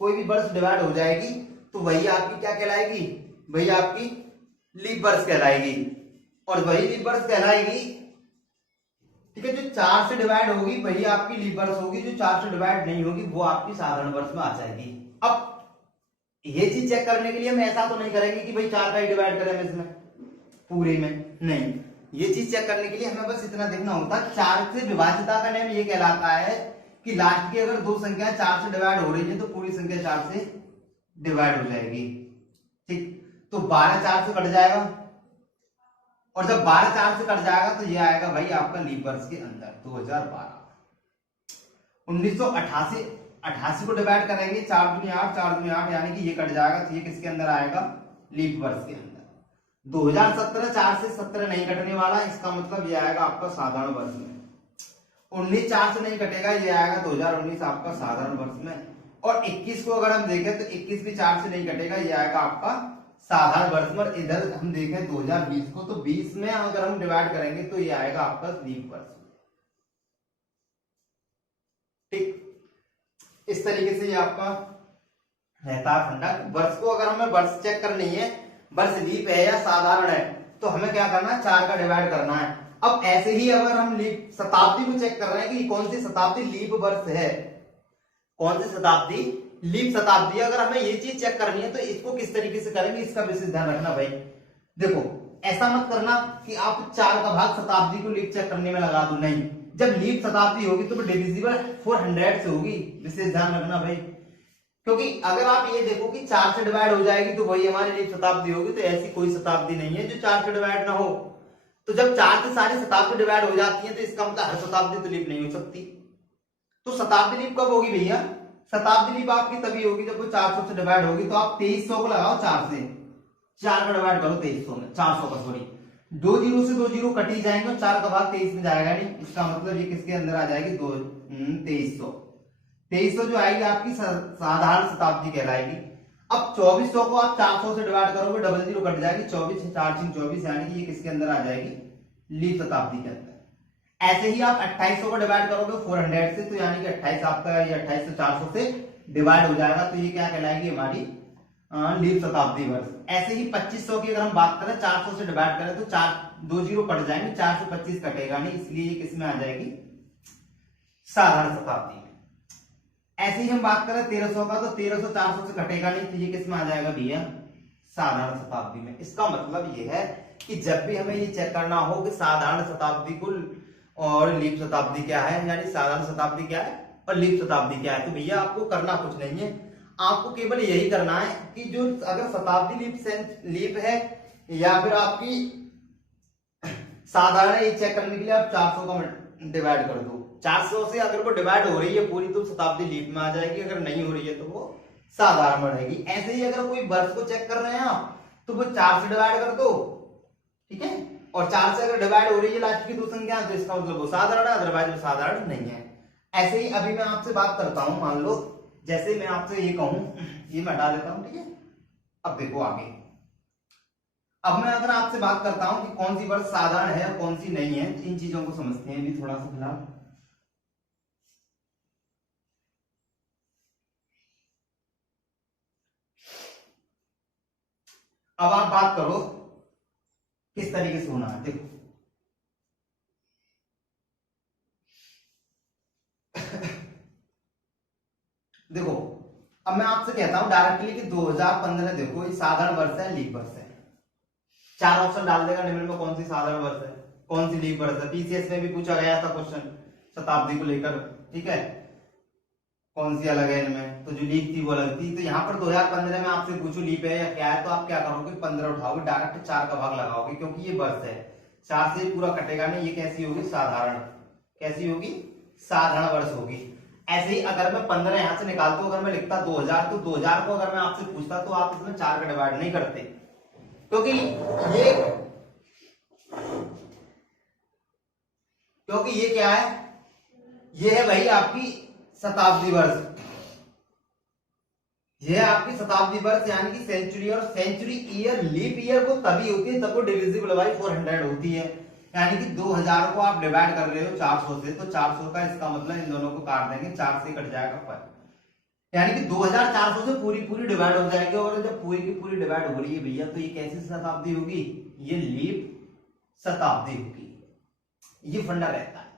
कोई भी वर्ष डिवाइड हो जाएगी तो वही आपकी क्या कहलाएगी, वही आपकी लीप वर्ष कहलाएगी। और वही लीप वर्ष कहलाएगी, ठीक है, जो 4 से डिवाइड होगी वही आपकी लीप वर्ष होगी, जो 4 से डिवाइड नहीं होगी वो आपकी साधारण वर्ष में आ जाएगी। अब ये चीज चेक करने के लिए हम ऐसा तो नहीं करेंगे कि भाई 4 का ही डिवाइड करें हम इसमें पूरे में, नहीं। ये चीज चेक करने के लिए हमें बस इतना देखना होता है, 4 से विभाज्यता का नियम ये कहलाता है कि लास्ट की अगर दो संख्या 4 से डिवाइड हो रही है तो पूरी संख्या 4 से डिवाइड हो जाएगी। ठीक, तो 12 4 से कट जाएगा, और जब 12 4 से कट जाएगा तो ये आएगा भाई आपका लीप वर्ष के अंदर 2012। 1988 88 को डिवाइड करेंगे 4 दूनी 8 4 दूनी 8 यानी कि ये कट जाएगा तो ये किसके अंदर आएगा, लीप वर्ष के अंदर। 2017 4 से 17 नहीं कटने वाला, इसका मतलब ये आएगा आपका साधारण वर्ष में। 19 4 से नहीं कटेगा, ये आएगा 2019 आपका साधारण वर्ष में। और 21 को अगर हम देखें तो 21 भी 4 से नहीं कटेगा, ये आएगा आपका साधारण वर्ष में। इधर हम देखें 2020 को, तो 20 में अगर हम डिवाइड करेंगे तो ये आएगा आपका लीप वर्ष। ठीक, इस तरीके से ये आपका रहता है फंडा। वर्ष को अगर हमें वर्ष चेक करनी है, वर्ष लीप है या साधारण है, तो हमें क्या करना है, 4 का डिवाइड करना है। अब ऐसे ही अगर हम लीप शताब्दी को चेक कर रहे हैं कि कौन सी शताब्दी लीप वर्ष है, कौन सी शताब्दी लीप शताब्दी, अगर हमें ये चीज चेक करनी है तो इसको किस तरीके से करेंगे, इसका विशेष ध्यान रखना भाई। देखो ऐसा मत करना कि आप 4 का भाग शताब्दी को लीप चेक करने में लगा दो, नहीं। जब लीप शताब्दी होगी तो डिविजिबल 400 से होगी, विशेष ध्यान रखना भाई। क्योंकि अगर आप ये देखो कि 4 से डिवाइड हो जाएगी तो वही हमारी लीप शताब्दी होगी, तो ऐसी कोई शताब्दी नहीं है जो 4 से डिवाइड ना हो। तो जब 4 से सारी शताब्दी डिवाइड हो जाती है तो इसका मतलब हर शताब्दी तो लीप नहीं हो सकती। तो शताब्दी लीप कब होगी भैया, शताब्दी लीप आपकी तभी होगी जब वो 400 से डिवाइड होगी। तो आप 2300 को लगाओ, 4 से 4 का डिवाइड करो 2300 में, 400 का सॉरी, 2 जीरो से 2 जीरो कटी जाएंगे और 4 का भाग 23 में जाएगा नहीं, इसका मतलब ये किसके अंदर आ जाएगी, 2300। 2300 जो आएगी आपकी साधारण शताब्दी कहलाएगी। अब 2400 को आप 400 से डिवाइड करोगे, डबल जीरो कट जाएगी, 24 4 24 यानी कि ये किसके अंदर आ जाएगी, लीप शताब्दी के अंदर। ऐसे ही आप 2800 को डिवाइड करोगे 400 से, तो यानी कि 28 आपका ये 28 से 400 से डिवाइड हो जाएगा, तो ये क्या कहलाएगी, हमारी लीप शताब्दी वर्ष। ऐसे ही 2500 की अगर हम बात करें 400 से डिवाइड करें तो 4 2 जीरो कट जाएंगे, 4 से 25 कटेगा नहीं, इसलिए ये किसमें आ जाएगी, साधारण शताब्दी में। ऐसे ही हम बात करें 1300 का, तो 1300 400 से कटेगा नहीं, तो ये किसमें आ जाएगा भैया, साधारण शताब्दी में। इसका मतलब ये है कि जब भी हमें ये चेक करना हो कि साधारण शताब्दी कुल और लीप शताब्दी क्या है, यानी साधारण शताब्दी क्या है और लीप शताब्दी क्या है, तो भैया आपको करना कुछ नहीं है, आपको केवल यही करना है कि जो अगर शताब्दी लीप है या फिर आपकी साधारण है, ये चेक करने के लिए आप 400 का डिवाइड कर दो। 400 से अगर वो डिवाइड हो रही है पूरी तो शताब्दी लीप में आ जाएगी, अगर नहीं हो रही है तो वो साधारण बढ़ेगी। ऐसे ही अगर कोई वर्ष को चेक कर रहे हैं आप तो वो 4 से डिवाइड कर दो, ठीक है, और 4 से अगर डिवाइड हो रही है लास्ट की 2 संख्या तो इसका मतलब वो साधारण है, अदरवाइज वो साधारण नहीं है। ऐसे ही अभी मैं आपसे बात करता हूं, मान लो जैसे मैं आपसे ये कहूं, ये मैं हटा देता हूं, ठीक है। अब देखो आगे, अब मैं अगर आपसे बात करता हूं कि कौन सी वर्ष साधारण है और कौन सी नहीं है, इन चीजों को समझते हैं अभी थोड़ा सा फिलहाल। अब आप बात करो किस तरीके से होना है, देखो देखो अब मैं आपसे कहता हूं डायरेक्टली कि 2015 देखो ये साधारण वर्ष है, लीप वर्ष है। 4 ऑप्शन डाल देगा निम्न में कौन सी साधारण वर्ष है, कौन सी लीप वर्ष है। पीसीएस में भी पूछा गया था क्वेश्चन शताब्दी को लेकर, ठीक है, कौन सी अलग है इनमें, तो जो लीप थी वो अलग थी। तो यहाँ पर 2015 में आपसे पूछो लीप है या क्या है, तो आप क्या करोगे, 15 उठाओगे, डायरेक्ट 4 का भाग लगाओगे, क्योंकि ये वर्ष है, 4 से पूरा कटेगा नहीं, ये कैसी होगी, साधारण, कैसी होगी, साधारण वर्ष होगी। ऐसे ही अगर मैं 15 यहां से निकालता हूं, अगर मैं लिखता 2000, तो 2000 को अगर मैं आपसे पूछता तो आप इसमें 4 का डिवाइड नहीं करते, क्योंकि ये क्या है, ये है भाई आपकी शताब्दी वर्ष, ये है आपकी शताब्दी वर्ष, यानी कि सेंचुरी। और सेंचुरी ईयर लीप ईयर वो तभी होती है जब वो डिविजिबल बाई 400 होती है, यानी कि 2000 को आप डिवाइड कर रहे हो 400 से, तो 400 का इसका मतलब इन दोनों को काट देंगे, 4 से कट जाएगा 5, यानी कि 2400 से पूरी डिवाइड हो जाएगी। और जब पूरी की पूरी डिवाइड हो रही है भैया, तो ये कैसी शताब्दी होगी, ये लीप शताब्दी होगी। ये फंडा रहता है,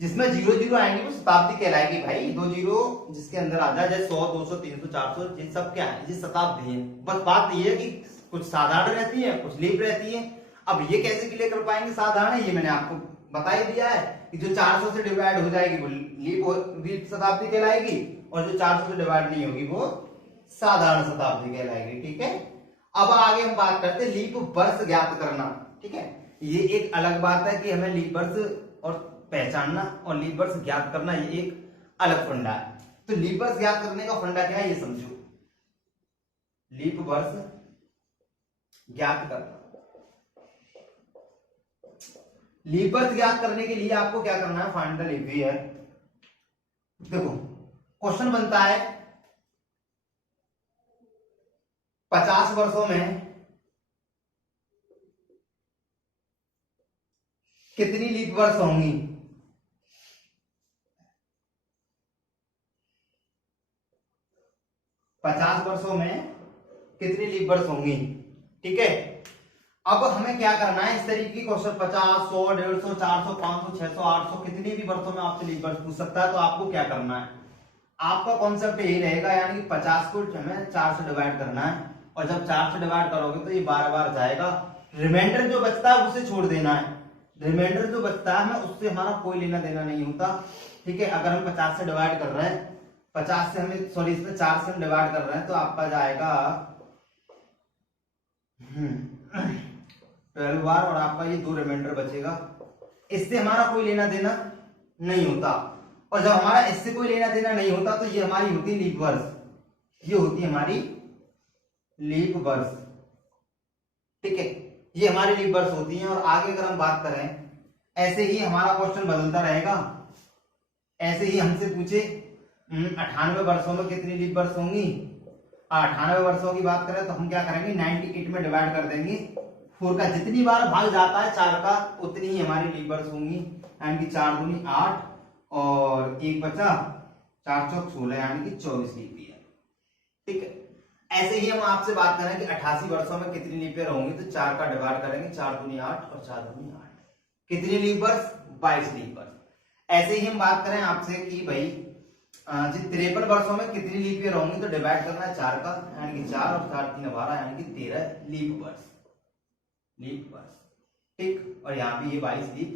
जिसमें 0 0 आएंगे वो शताब्दी कहलाएगी भाई। 2 जीरो जिसके अंदर आ जाए, जैसे 100 200 300 400, ये सब क्या है, ये शताब्दी है। बस बात ये है कि कुछ साधारण रहती है, कुछ लीप रहती है। अब ये कैसे क्लियर कर पाएंगे साधारण है, ये मैंने आपको बता ही दिया है कि जो 400 से डिवाइड हो जाएगी वो लीप शताब्दी कहलाएगी, और जो 400 से डिवाइड नहीं होगी वो साधारण शताब्दी कहलाएगी, ठीक है। अब आगे हम बात करते हैं लीप वर्ष ज्ञात करना। ठीक है, ये एक अलग बात है कि हमें लीप वर्ष और पहचानना और लीप वर्ष ज्ञात करना, ये एक अलग फंडा है। तो लीप वर्ष ज्ञात करने का फंडा क्या है ये समझो। लीप वर्ष ज्ञात करना, लीप वर्ष ज्ञात करने के लिए आपको क्या करना है, फाइंड द लीप ईयर। देखो क्वेश्चन बनता है 50 वर्षों में कितनी लीप वर्ष होंगी। 50 वर्षों में कितनी लीप वर्ष होंगी। ठीक है, अब हमें क्या करना है, इस तरीके की क्वेश्चन 50, 100, 150, 400, 500, 600, 800 कितनी भी वर्षों में आपसे लीप वर्ष पूछ सकता है। तो आपको क्या करना है, आपका कॉन्सेप्ट यही रहेगा, यानी कि 50 को हमें 4 से डिवाइड करना है, और जब 4 से डिवाइड करोगे तो ये 12 बार जाएगा। रिमाइंडर जो बचता है उसे छोड़ देना है, रिमाइंडर जो बचता है हमें उससे हमारा कोई लेना देना नहीं होता। ठीक है, अगर हम 50 से डिवाइड कर रहे हैं, 50 से हमें सॉरी इसमें 4 से हम डिवाइड कर रहे हैं, तो आपका जाएगा 12 बार, और आपका ये 2 रिमाइंडर बचेगा। इससे हमारा कोई लेना देना नहीं होता, और जब हमारा इससे कोई लेना देना नहीं होता तो ये हमारी होती है लीप वर्ष, ये होती है हमारी लीप वर्ष। ठीक है, ये हमारी लीप वर्ष होती है। और आगे अगर हम बात करें, ऐसे ही हमारा क्वेश्चन बदलता रहेगा। ऐसे ही हमसे पूछे 98 वर्षों में कितनी लीप वर्ष होंगी। 98 वर्षों की बात करें तो हम क्या करेंगे, 98 में डिवाइड कर देंगे। 4 का जितनी बार भाग जाता है 4 का, उतनी ही हमारी लीप वर्ष होंगी, यानी कि 4 दूनी 8 और 1 बचा 4 चौक 16, यानी कि 24 लीप ईयर। ठीक है, ऐसे ही हम आपसे बात करें कि 88 वर्षों में कितनी लीप ईयर होंगी, तो 4 का डिवाइड करेंगे, 4 दूनी 8 और 4 दूनी 8, कितनी लीप वर्ष, 22 लीप वर्ष। ऐसे ही हम बात करें आपसे कि भाई 53 वर्षों में कितनी लीप ईयर होंगी, तो डिवाइड करना है 4 का, यानी कि 4 और 4 3 12, यानी कि 13 लीप वर्ष, लीप वर्ष। ठीक, और यहाँ पे ये 22 लीप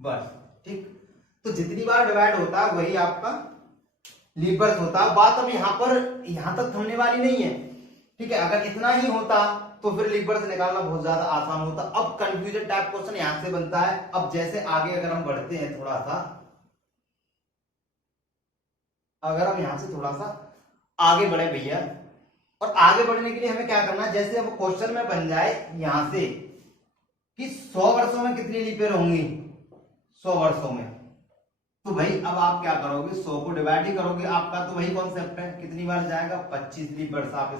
वर्ष। ठीक, तो जितनी बार डिवाइड होता है वही आपका लीप वर्ष होता है। बात अब यहां तक थमने वाली नहीं है। ठीक है, अगर इतना ही होता तो फिर लीप वर्ष निकालना बहुत ज्यादा आसान होता। अब कंफ्यूजन टाइप क्वेश्चन यहां से बनता है। अब जैसे आगे अगर हम बढ़ते हैं थोड़ा सा, अगर हम यहां से थोड़ा सा आगे बढ़े भैया, और आगे बढ़ने के लिए हमें क्या करना है, जैसे अब क्वेश्चन में बन जाए यहां से कि 100 वर्षों में कितनी लीप ईयर होंगी, 100 वर्षों में, तो भाई अब आप क्या करोगे, 100 को डिवाइड ही करोगे। आपका तो वही कॉन्सेप्ट है, कितनी बार जाएगा, 25 लीप वर्ष। आप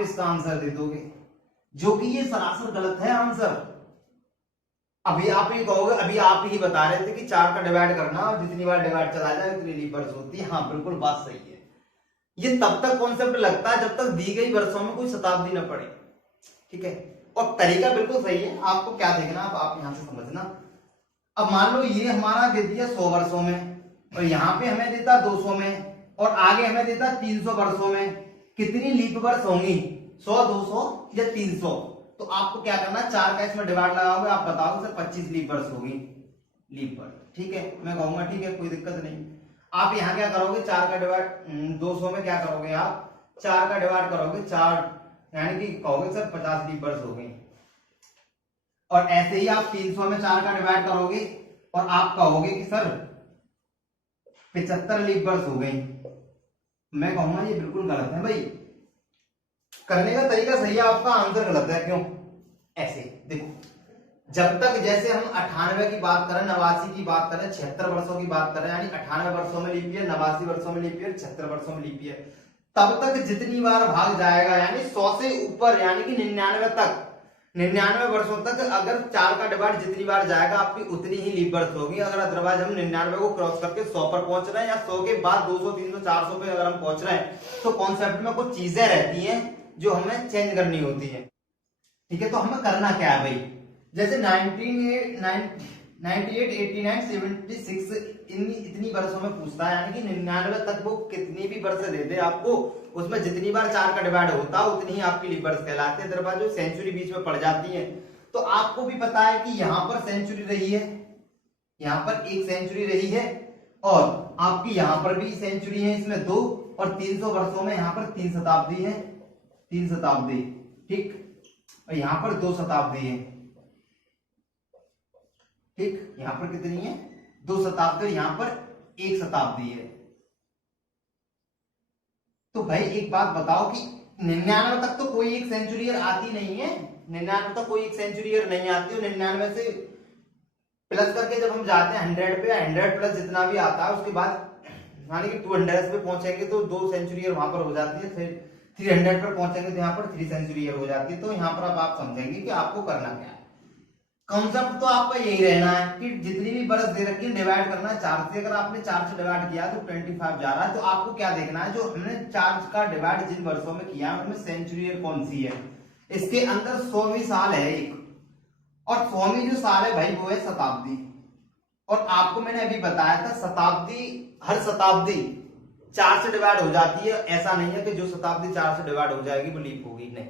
इसका आंसर दे दोगे, जो कि ये सरासर गलत है आंसर। अभी आप ही कहोगे, अभी आप ही बता रहे थे कि 4 का डिवाइड करना और जितनी बार डिवाइड चला जाए उतनी लीप वर्ष होती है। हाँ बिल्कुल बात सही है। ये तब तक कॉन्सेप्ट लगता है जब तक दी गई वर्षों में कोई शताब्दी न पड़े। ठीक है, और तरीका बिल्कुल सही है। आपको क्या देखना, आप यहां से समझना। अब मान लो ये हमारा दे दिया 100 वर्षों में, और यहाँ पे हमें देता 200 में, और आगे हमें देता 300 वर्षों में। कितनी लीप वर्ष होंगी, 100, 200 या 300? तो आपको क्या करना है, 4 का इसमें डिवाइड लगाओगे, आप बताओ सर 25 लीप वर्ष होगी, लीप वर्ष। ठीक है, मैं कहूंगा ठीक है, कोई दिक्कत नहीं। आप यहाँ क्या करोगे, 4 का डिवाइड 200 में क्या करोगे, आप 4 का डिवाइड करोगे 4, यानी कि कहोगे सर 50 लीप वर्ष हो गई। और ऐसे ही आप 300 में 4 का डिवाइड करोगे और आप कहोगे कि सर 75 लीप वर्ष हो गई। मैं कहूंगा ये बिल्कुल गलत है भाई, करने का तरीका सही है, आपका आंसर गलत है। क्यों? ऐसे देखो, जब तक जैसे हम 98 की बात करें, 89 की बात करें, 76 वर्षों की बात करें, यानी 98 वर्षों में लीप ईयर, 89 वर्षों में लीप ईयर, 76 वर्षों में लीप ईयर, तब तक जितनी बार भाग जाएगा, यानी 100 से ऊपर, यानी कि 99 तक, 99 वर्षों तक अगर 4 का डिवाइड जितनी बार जाएगा आपकी उतनी ही लीप वर्ष होगी। अगर अदरवाइज हम 99 को क्रॉस करके 100 पर पहुंच रहे हैं, या 100 के बाद 200, 300, 400 पे अगर हम पहुंच रहे हैं, तो कॉन्सेप्ट में कुछ चीजें रहती हैं जो हमें चेंज करनी होती है। ठीक है, तो हमें करना क्या है भाई, जैसे 98, 89, 76 इतनी वर्षों में पूछता है, यानी कि 99 तक वो कितनी भी वर्ष दे दे आपको, उसमें जितनी बार 4 का डिवाइड होता है उतनी ही आपकी लीप वर्ष कहलाते हैं। अदरवाइज जो सेंचुरी बीच में पड़ जाती है, तो आपको भी पता है कि यहाँ पर सेंचुरी रही है, यहाँ पर एक सेंचुरी रही है, और आपकी यहाँ पर भी सेंचुरी है इसमें 2 और 300 वर्षों में यहाँ पर 3 शताब्दी है, 3 शताब्दी, ठीक। और यहाँ पर 2 शताब्दी है, ठीक। यहाँ पर कितनी है? 2 शताब्दी, और यहाँ पर 1 शताब्दी है। तो भाई एक बात बताओ कि 99 तक तो कोई एक सेंचुरी ईयर आती नहीं है, 99 तक कोई एक सेंचुरी ईयर नहीं आती, और 99 से प्लस करके जब हम जाते हैं 100 पे, 100 प्लस जितना भी आता है उसके बाद यानी कि 200 पे पहुंचेंगे तो 2 सेंचुरी ईयर वहां पर हो जाती है, फिर 300 पर पहुंचेंगे तो यहाँ पर 3 सेंचुरी ईयर हो जाती है। तो यहाँ पर अब आप समझेंगे कि आपको करना क्या है। कॉन्सेप्ट तो आपका यही रहना है कि जितनी भी बरस दे रखी है डिवाइड करना है 4 से। अगर आपने 4 से डिवाइड किया तो 25 जा रहा है। तो आपको क्या देखना है, जो हमने 4 का डिवाइड जिन वर्षों में किया है उनमें सेंचुरी ईयर कौन सी है। इसके अंदर 100वीं साल है एक, और 100वीं जो साल है भाई वो है शताब्दी। और आपको मैंने अभी बताया था शताब्दी, हर शताब्दी 4 से डिवाइड हो जाती है। ऐसा नहीं है कि जो शताब्दी 4 से डिवाइड हो जाएगी वो लीप होगी, नहीं।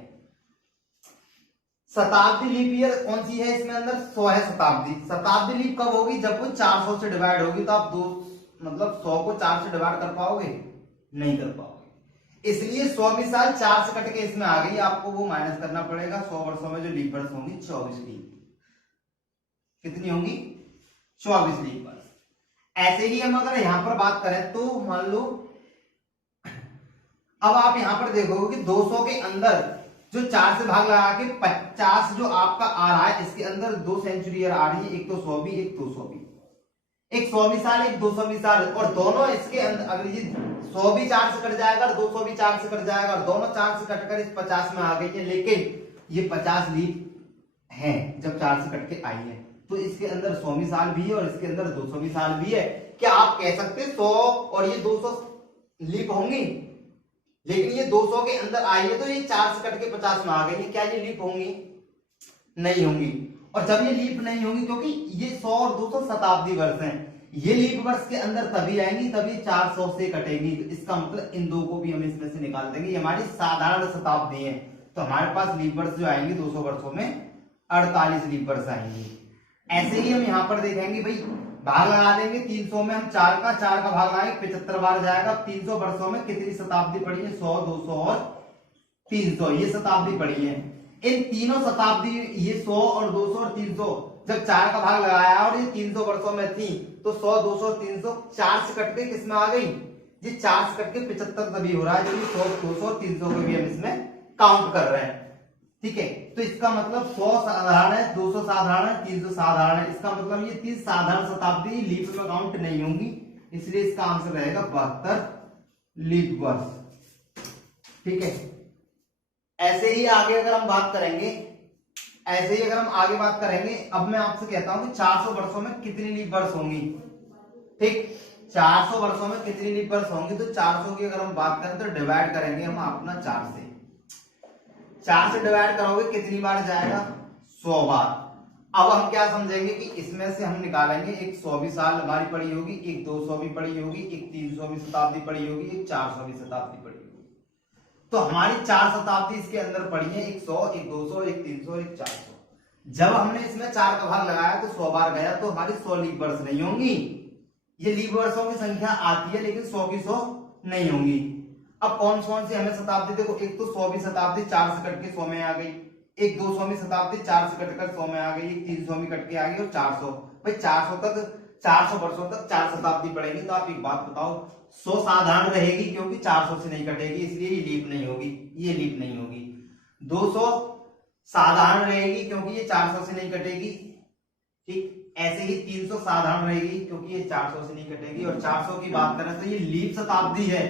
शताब्दी लीप ईयर कौन सी है इसमें अंदर? 100 है शताब्दी। शताब्दी लीप कब होगी? जब वो 400 से डिवाइड होगी। तो आप 2 मतलब 100 को 4 से डिवाइड कर पाओगे? नहीं कर पाओगे। इसलिए 100वीं साल 4 से कट के इसमें आ गई, आपको वो माइनस करना पड़ेगा। 100 वर्षों में जो लीप वर्ष होंगी 24 लीप। कितनी होंगी? 24 लीप वर्ष। ऐसे ही हम अगर यहां पर बात करें तो मान लो अब आप यहां पर देखोगे कि 200 के अंदर जो 4 से भाग लगा के 50 जो आपका आ रहा है, इसके अंदर 2 सेंचुरी ईयर आ रही है, एक तो 100वीं, एक 200वीं। एक 100वीं साल, एक 200वीं साल, और दोनों इसके अंदर अगर ये 100 भी 4 से कट जाएगा और 200 भी 4 से कट जाएगा, और दोनों 4 से कटकर इस 50 में आ गई है। लेकिन ये 50 लीप है जब 4 से कट के आई है, तो इसके अंदर 100वीं साल भी है और इसके अंदर 200वीं साल भी है। क्या आप कह सकते 100 और ये 200 लीप होंगी? लेकिन ये 200 के अंदर आई है तो ये 4 से कट के 50 में आ गई है, क्या ये लीप होंगी? नहीं होंगी। और जब ये लीप नहीं होंगी, क्योंकि ये 100 और 200 शताब्दी वर्ष हैं, ये लीप वर्ष के अंदर तभी आएंगी तभी 400 से कटेंगी। तो इसका मतलब इन दो को भी हम इसमें से निकाल देंगे। ये हमारी साधारण शताब्दी है, तो हमारे पास लीप वर्ष जो आएंगे 200 वर्षों में 48 लीप वर्ष आएंगे। ऐसे ही हम यहाँ पर देखेंगे भाई, भाग लगा देंगे 300 में हम 4 का भाग लगाएंगे 75 बार जाएगा। 300 वर्षों में कितनी शताब्दी पड़ी है? 100, 200 और 300, ये शताब्दी पड़ी है। इन तीनों शताब्दी, ये 100 और 200 और 300, जब 4 का भाग लगाया और ये 300 वर्षों में थी, तो 100, 200 और 300 4 से कट के किसमें आ गई? ये 4 से कट के 75 तभी हो रहा है, जो 100, 200 और 300 को भी हम इसमें काउंट कर रहे हैं। ठीक है, तो इसका मतलब 100 साधारण है, 200 साधारण है, 300 साधारण है। इसका मतलब ये 3 साधारण शताब्दी लीप में काउंट नहीं होंगी, इसलिए इसका आंसर रहेगा 72 लीप वर्ष। ठीक है, ऐसे ही आगे अगर हम बात करेंगे, अब मैं आपसे कहता हूं कि 400 वर्षों में कितनी लीप वर्ष होंगी? ठीक, 400 वर्षों में कितनी लीप वर्ष होंगी? तो 400 की अगर हम बात करें तो डिवाइड करेंगे हम अपना 4 से। 4 से डिवाइड करोगे कितनी बार जाएगा? 100 बार। अब हम क्या समझेंगे कि इसमें से हम निकालेंगे, एक 100वीं साल हमारी पड़ी होगी, एक 200वीं पड़ी होगी, एक 300वीं शताब्दी पड़ी होगी, एक 400वीं शताब्दी पड़ी होगी। तो हमारी 4 शताब्दी इसके अंदर पड़ी है, एक 100, एक 200, एक 300 और एक 400। जब हमने इसमें 4 का भाग लगाया तो 100 बार गया, तो हमारी 100 लीप वर्ष नहीं होंगी। ये लीप वर्षों की संख्या आती है लेकिन 100 की 100 नहीं होंगी। अब कौन कौन सी हमें शताब्दी देखो, एक तो 100वीं शताब्दी 4 से कट के 100 में आ गई, एक 200वीं शताब्दी 4 से कटकर 100 में आ गई, एक 300वीं कट के आ गई, और 400। भाई 400 वर्षों तक 4 शताब्दी पड़ेगी। तो आप एक बात बताओ, 100 साधारण रहेगी क्योंकि 400 से नहीं कटेगी, इसलिए ये लीप नहीं होगी, ये लीप नहीं होगी। 200 साधारण रहेगी क्योंकि ये 400 से नहीं कटेगी। ठीक, ऐसे ही 300 साधारण रहेगी क्योंकि ये 400 से नहीं कटेगी। और 400 की बात करें तो ये लीप शताब्दी है।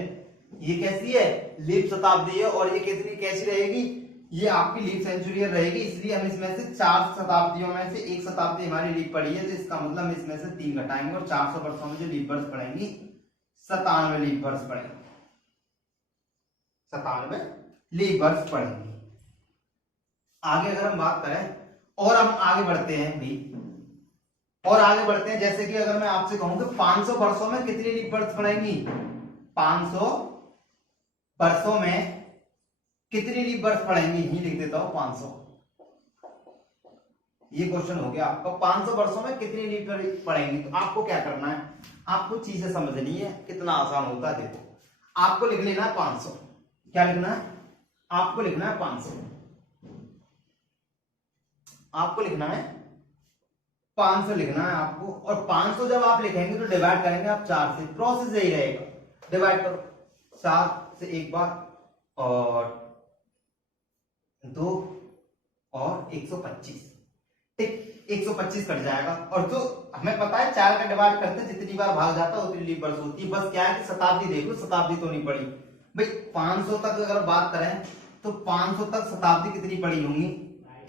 ये कैसी है? लीप शताब्दी है। और ये कितनी कैसी रहेगी? ये आपकी लीप सेंचुरी रहेगी। इसलिए हम इसमें से 4 शताब्दियों में से एक शताब्दी हमारी लीप पड़ी है, तो इसका मतलब इसमें से 3 घटाएंगे और 400 वर्षों में जो लीप वर्ष पड़ेंगी 97 लीप वर्ष पड़ेंगे, 97 लीप वर्ष पड़ेंगे। आगे अगर हम बात करें और हम आगे बढ़ते हैं भी, और आगे बढ़ते हैं, जैसे कि अगर मैं आपसे कहूं कि 500 वर्षों में कितनी लीप वर्ष पड़ेंगी? 500 वर्षों में कितनी लीप वर्ष पड़ेंगी? ही लिख देता हूं 500। ये क्वेश्चन हो गया आपका, 500 वर्षों में कितनी लीप पड़ेंगी? तो आपको क्या करना है, आपको चीजें समझनी है, कितना आसान होता है। देखो आपको लिख लेना है 500। क्या लिखना है? आपको लिखना है 500। आपको लिखना है 500 लिखना है आपको। और 500 जब आप लिखेंगे तो डिवाइड करेंगे आप 4 से। प्रोसेस यही रहेगा, डिवाइड करो 4 से एक बार और 2 और 125। ठीक, 125 कट जाएगा। और जो हमें पता है 4 का डिवाइड करते जितनी बार भाग जाता है उतनी लीप वर्ष होती है। बस क्या है कि शताब्दी देख लो, शताब्दी तो नहीं पड़ी भाई। 500 तक अगर बात करें तो 500 तक शताब्दी कितनी पड़ी होंगी?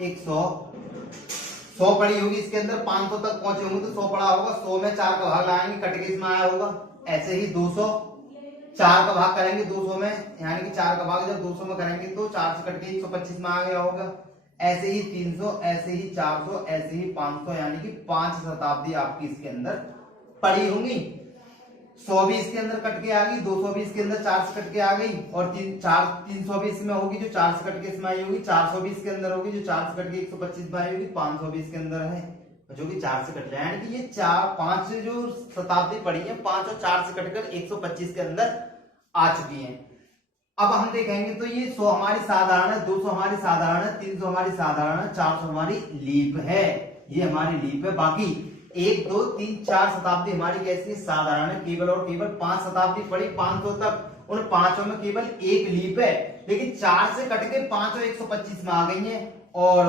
100 पड़ी होगी। इसके अंदर 500 तक पहुंचे होंगे तो 100 पड़ा होगा। 100 में 4 का भाग लाएंगे, कट के इसमें आया होगा। ऐसे ही 200, 4 का भाग करेंगे 200 में, यानी कि 4 का भाग जब 200 में करेंगे तो 4 से कट के 125 में आ गया होगा। ऐसे ही 300, ऐसे ही 400, ऐसे ही 500, यानी कि 5 शताब्दी आपकी इसके अंदर पड़ी होंगी। 100 भी इसके अंदर कट के आ गई, 200 भी इसके अंदर 4 से कट के आ गई, और 300 भी इसमें होगी जो 4 से कट के इसमें आई होगी। 400 भी इसके अंदर होगी जो 4 से कट के 125 में आई होगी। 500 भी इसके अंदर है जो कि 4 से कट जाए, यानी कि ये 5 जो शताब्दी पड़ी है 5 और 4 से कटकर 125 के अंदर आ चुकी है। अब हम देखेंगे तो ये 100 हमारी साधारण है, 200 हमारी साधारण है, 300 हमारी साधारण है, 400 हमारी लीप है। ये हमारी लीप है। बाकी 1 2 3 4 शताब्दी हमारी कैसी है? साधारण है। केवल और केवल 5 शताब्दी पड़ी 500 तक। उन 5 में केवल एक लीप है, लेकिन 4 से कट के 5 और 125 में आ गई है। और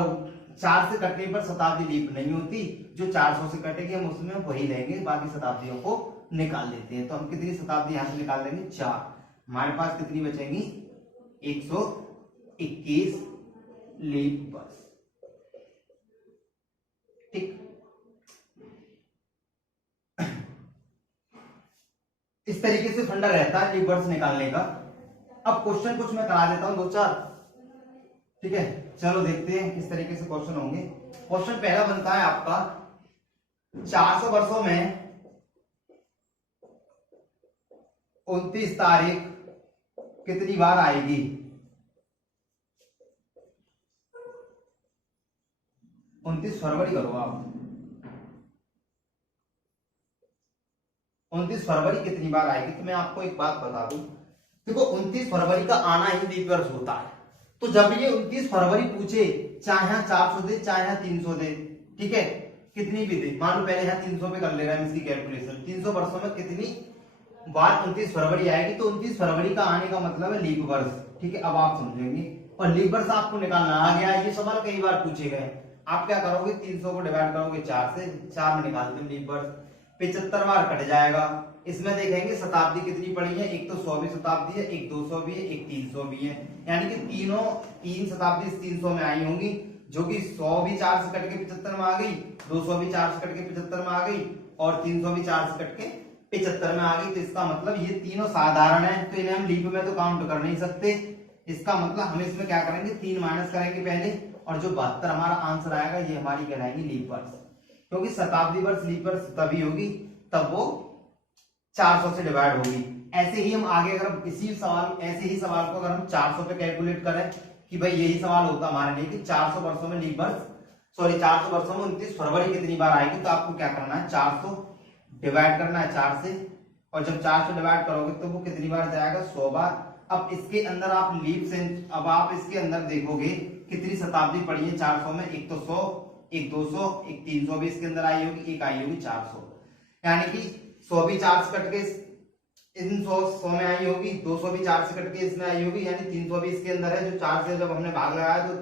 4 से कटने पर शताब्दी लीप नहीं होती। जो 400 से कटेगी हम उसमें वही लेंगे, बाकी शताब्दियों को निकाल लेते हैं। तो हम कितनी शताब्दी यहां से निकाल लेंगे? 4। हमारे पास कितनी बचेंगी? 121 लीप वर्ष। ठीक, इस तरीके से फंडा रहता है लीप वर्ष निकालने का। अब क्वेश्चन कुछ मैं करा देता हूं 2-4। ठीक है, चलो देखते हैं किस तरीके से क्वेश्चन होंगे। क्वेश्चन पहला बनता है आपका 400 वर्षों में 29 तारीख कितनी बार आएगी? 29 फरवरी करो आप। 29 फरवरी कितनी बार आएगी? तो मैं आपको एक बात बता दूं, देखो 29 फरवरी का आना ही लीप वर्ष होता है। तो जब ये 29 फरवरी पूछे, चाहे यहाँ 400 दे चाहे यहाँ 300 दे, ठीक है, कितनी भी दे, मान लो पहले यहाँ 300 पे कर ले रहा है इसकी कैलकुलेशन। 300 वर्षों में कितनी बार 29 फरवरी आएगी? तो 29 फरवरी का आने का मतलब है लीप वर्ष। ठीक है, अब आप समझेंगे। और लीप वर्ष आपको निकालना आ गया। ये सवाल कई बार पूछे गए। आप क्या करोगे? 300 को डिवाइड करोगे 4 से, 4 में निकालते हैं लीप वर्ष। 75 बार कट जाएगा। इसमें देखेंगे शताब्दी कितनी पड़ी है। एक तो 100वीं शताब्दी है, एक 200 भी है, एक 300 भी है, यानी कि तीन शताब्दी 300 में आई होंगी, जो कि 100 भी 4 से कट के 75 में आ गई, 200 भी 4 से कट के 75 में आ गई, और 300 भी 4 से कट के 75 में आ गई। तो इसका मतलब ये तीनों साधारण है, तो इन्हें हम लीप में तो काउंट कर नहीं सकते। इसका मतलब हम इसमें क्या करेंगे? 3 माइनस करेंगे पहले, और जो 72 हमारा आंसर आएगा ये हमारी कहलाएंगी लीप वर्ष। क्योंकि शताब्दी वर्ष लीप वर्ष तभी होगी तब वो 400 से डिवाइड होगी। ऐसे ही हम आगे अगर ऐसे ही सवाल को अगर हम 400 पे कैलकुलेट करें कि भाई यही सवाल होता हमारे लिए कि 400 वर्षों में लीप वर्ष 400 वर्षों में 29 फरवरी कितनी बार आएगी, तो आपको क्या करना है? 400 डिवाइड करना है 4 से, और जब 4 से डिवाइड करोगे तो वो कितनी बार जाएगा? 100 बार। अब इसके अंदर आप लीप से, अब आप इसके अंदर देखोगे कितनी शताब्दी पड़ी है 400 में। एक तो 100, एक 200, एक 300 भी इसके अंदर आई होगी, एक आई होगी 400, यानी कि 100 भी 4 से कट के इन 100 में आई होगी, 200 भी 4 से कट के इसमें आई होगी, यानी 300 भी इसके अंदर है, जो 4 से जब हमने भाग लगाया तो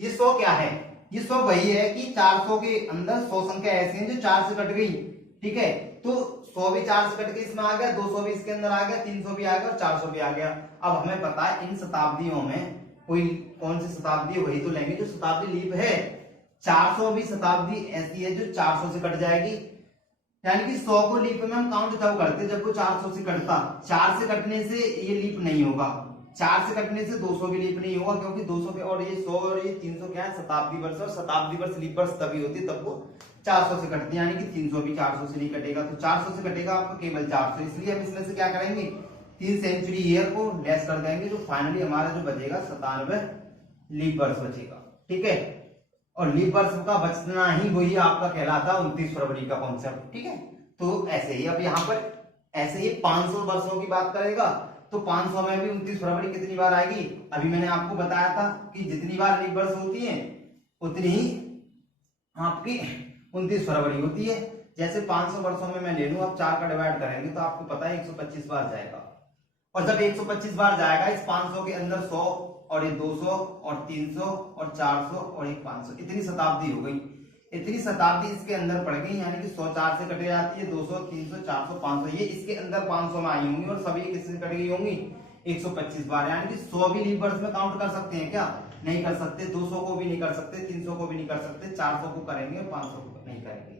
ये 100 क्या है? ये 100 वही है कि 400 के अंदर 100 संख्या ऐसी है जो 4 से कट गई। ठीक है, तो 100 भी 4 से कट के इसमें आ गया, 200 भी इसके अंदर आ गया, 300 भी आ गया और 400 भी आ गया। अब हमें पता है इन शताब्दियों में कोई कौन सी शताब्दी वही तो लेंगे जो शताब्दी लीप है। 400 भी शताब्दी ऐसी है जो 400 से कट जाएगी, यानी कि 100 को लीप में हम काउंट तब करते जब वो 400 से कटता। 4 से कटने से ये लीप नहीं होगा, 4 से कटने से 200 भी लीप नहीं होगा, क्योंकि 200 के और ये 100 और ये 300 क्या है? शताब्दी वर्ष। और शताब्दी वर्ष लीप वर्ष तभी होती है तब वो 400 से कटती है, यानी कि 300 भी 400 से नहीं कटेगा। तो 400 से कटेगा आपका केवल 400, इसलिए हम इसमें से क्या करेंगे? 3 सेंचुरी ईयर को लेस कर देंगे, जो फाइनली हमारा जो बचेगा 97 लीप वर्ष बचेगा। ठीक है, और लीप वर्ष का बचना ही वही आपका कहलाता 29 फरवरी का कॉन्सेप्ट। ठीक है, तो ऐसे ही अब यहाँ पर ऐसे ही 500 वर्षों की बात करेगा तो 500 में भी 29 फरवरी कितनी बार आएगी? अभी मैंने आपको बताया था कि जितनी बार लीप वर्ष होती है उतनी ही आपकी 29 फरवरी होती है। जैसे 500 वर्षों में मैं ले लूं, अब 4 का डिवाइड करेंगे तो आपको पता है 125 बार जाएगा। और जब 125 बार जाएगा इस 500 के अंदर 100 और ये 200 और 300 और 400 और एक 500, इतनी शताब्दी हो गई। इतनी शताब्दी इसके अंदर पड़ गई, यानी कि 100 4 से कट जाती है, 200 300 400 500, ये इसके अंदर 500 में आई होंगी और सभी किससे कट गई होंगी? 125 बार। यानी कि 100 भी लीप वर्ष में काउंट कर सकते हैं क्या? नहीं कर सकते। 200 को भी नहीं कर सकते, 300 को भी नहीं कर सकते, 400 को करेंगे और 500 को नहीं करेंगे।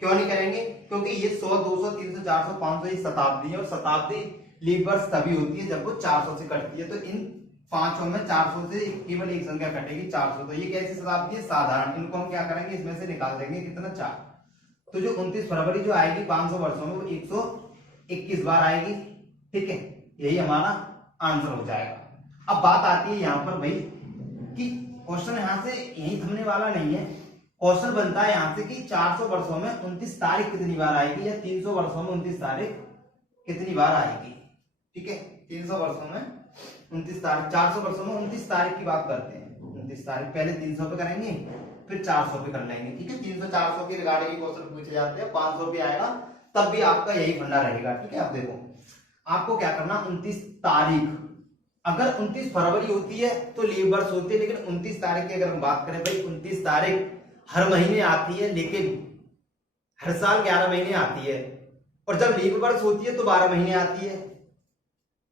क्यों नहीं करेंगे? क्योंकि ये 100 200 300 400 500 ये शताब्दी है और शताब्दी लीप वर्ष तभी होती है जब वो 400 से कटती है। तो इन 500 में 400 से केवल एक संख्या कटेगी, 400। तो ये कैसी शताब्दी है? साधारण। इनको हम क्या करेंगे? इसमें से निकाल देंगे कितना? 4। तो जो 29 फरवरी जो आएगी 500 वर्षों में वो 121 बार आएगी। ठीक है, यही हमारा आंसर हो जाएगा। अब बात आती है यहाँ पर भाई कि क्वेश्चन यहाँ से यही थमने वाला नहीं है। क्वेश्चन बनता है यहाँ से कि 400 वर्षों में 29 तारीख कितनी बार आएगी, या 300 वर्षों में 29 तारीख कितनी बार आएगी। ठीक है, 300 वर्षों में 29 तारीख, 400 वर्षों में 29 तारीख की बात करते हैं। 29 तारीख पहले 300 पे करेंगे फिर 400 पे कर लेंगे। ठीक है, 300 400 की रिगार्डिंग क्वेश्चन पूछे जाते हैं। 500 पे आएगा तब भी आपका यही फंडा रहेगा। ठीक है, आप देखो आपको क्या करना, 29 तारीख, अगर 29 फरवरी होती है तो लीप वर्ष होती है, लेकिन 29 तारीख की अगर हम बात करें भाई, 29 तारीख हर महीने आती है, लेकिन हर साल 11 महीने आती है। और जब लीप वर्ष होती है तो 12 महीने आती है।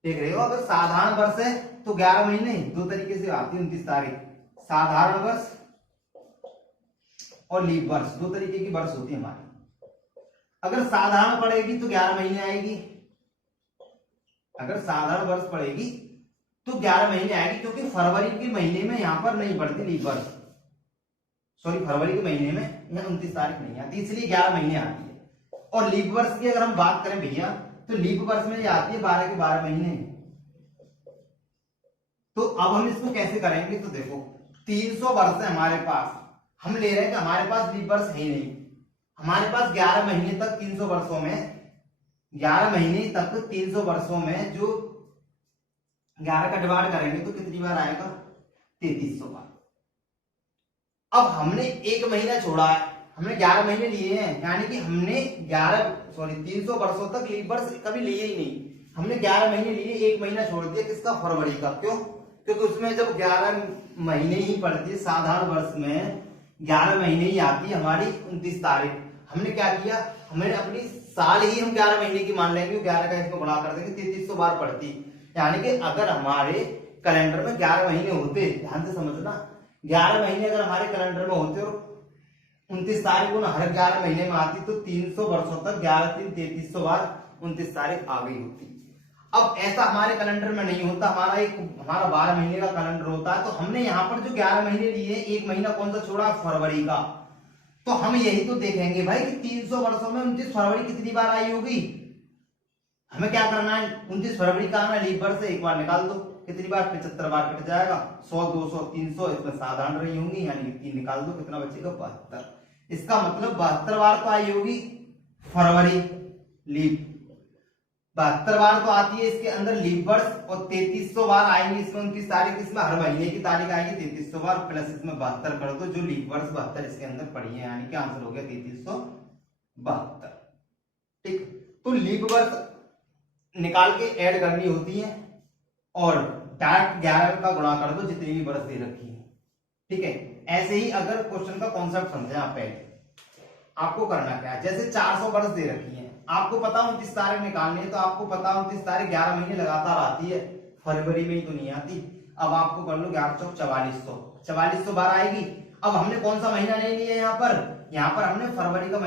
देख रहे हो, अगर साधारण वर्ष है तो 11 महीने, दो तरीके से आती है 29 तारीख, साधारण वर्ष और लीप वर्ष, दो तरीके की वर्ष होती है हमारी। अगर साधारण पड़ेगी तो 11 महीने आएगी, अगर साधारण वर्ष पड़ेगी तो 11 महीने आएगी, क्योंकि फरवरी के महीने में यहां पर नहीं पड़ती लीप वर्ष, सॉरी फरवरी के महीने में यहां 29 तारीख नहीं आती, इसलिए 11 महीने आती है। और लीप वर्ष की अगर हम बात करें भैया तो लीप वर्ष में ये आती है 12 के 12 महीने। तो अब हम इसको कैसे करेंगे? तो देखो 300 वर्ष है हमारे पास, हम ले रहे हैं कि हमारे पास लीप वर्ष है ही नहीं, हमारे पास 11 महीने तक 300 वर्षों में, 11 महीने तक 300 वर्षों में जो 11 का डिवाइड करेंगे तो कितनी बार आएगा? 3300 बार। अब हमने एक महीना छोड़ा है, हमने 11 महीने लिए हैं, यानी कि हमने 300 वर्षों तक लीप वर्ष कभी लिए ही नहीं। हमने 11 महीने लिए, एक महीना छोड़ दिया, किसका? फरवरी का। क्यों? क्योंकि उसमें जब 11 महीने ही पड़ती है, साधारण वर्ष में 11 महीने ही आती है हमारी 29 तारीख। हमने क्या किया, हमने अपनी साल ही हम 11 महीने की मान लेंगे, 11 का इसको गुणा कर देंगे, 3300 बार पड़ती। यानी कि अगर हमारे कैलेंडर में 11 महीने होते, ध्यान से समझना, 11 महीने अगर हमारे कैलेंडर में होते और 29 तारीख को ना हर 11 महीने में आती, तो 300 वर्षों तक 11 3 3300 बार 29 तारीख आ गई होती। अब ऐसा हमारे कैलेंडर में नहीं होता, हमारा 12 महीने का कैलेंडर होता है। तो हमने यहाँ पर जो 11 महीने लिए, एक महीना कौन सा छोड़ा? फरवरी का। तो हम यही तो देखेंगे भाई कि 300 वर्षों में 29 फरवरी कितनी बार आई होगी। हमें क्या करना है, 29 फरवरी का आना लीप वर्ष से एक बार निकाल दो, कितनी बार? 75 बार कट जाएगा, 100 200 300 इसमें साधारण रही होंगी, यानी कि 3 निकाल दो, कितना बचेगा? 72। इसका मतलब 72 बार तो आई होगी फरवरी लीप, 72 बार तो आती है इसके अंदर लीप वर्ष, और 3300 बार आएंगी इसमें 29 तारीख, इसमें हर महीने की तारीख आएगी 3300 बार, प्लस इसमें 72 कर दो, जो लीप वर्ष 72 इसके अंदर पड़ी है, यानी कि आंसर हो गया 3372। ठीक, तो लीप वर्ष निकाल के ऐड करनी होती है और डायरेक्ट 11 का गुणा कर दो जितनी भी वर्ष दे रखी है। ठीक है, ऐसे ही अगर क्वेश्चन का कॉन्सेप्ट समझे आप, पहले आपको करना क्या है, जैसे 400 वर्ष दे रखी है, आपको पता 29 तारीख निकालनी है, तो आपको पता 29 तारीख 11 महीने लगातार आती है, फरवरी में ही तो नहीं आती। अब आपको कर लो 11 चौक 4400 बार आएगी। अब हमने कौन सा महीना नहीं लिया यहाँ पर हमने फरवरी का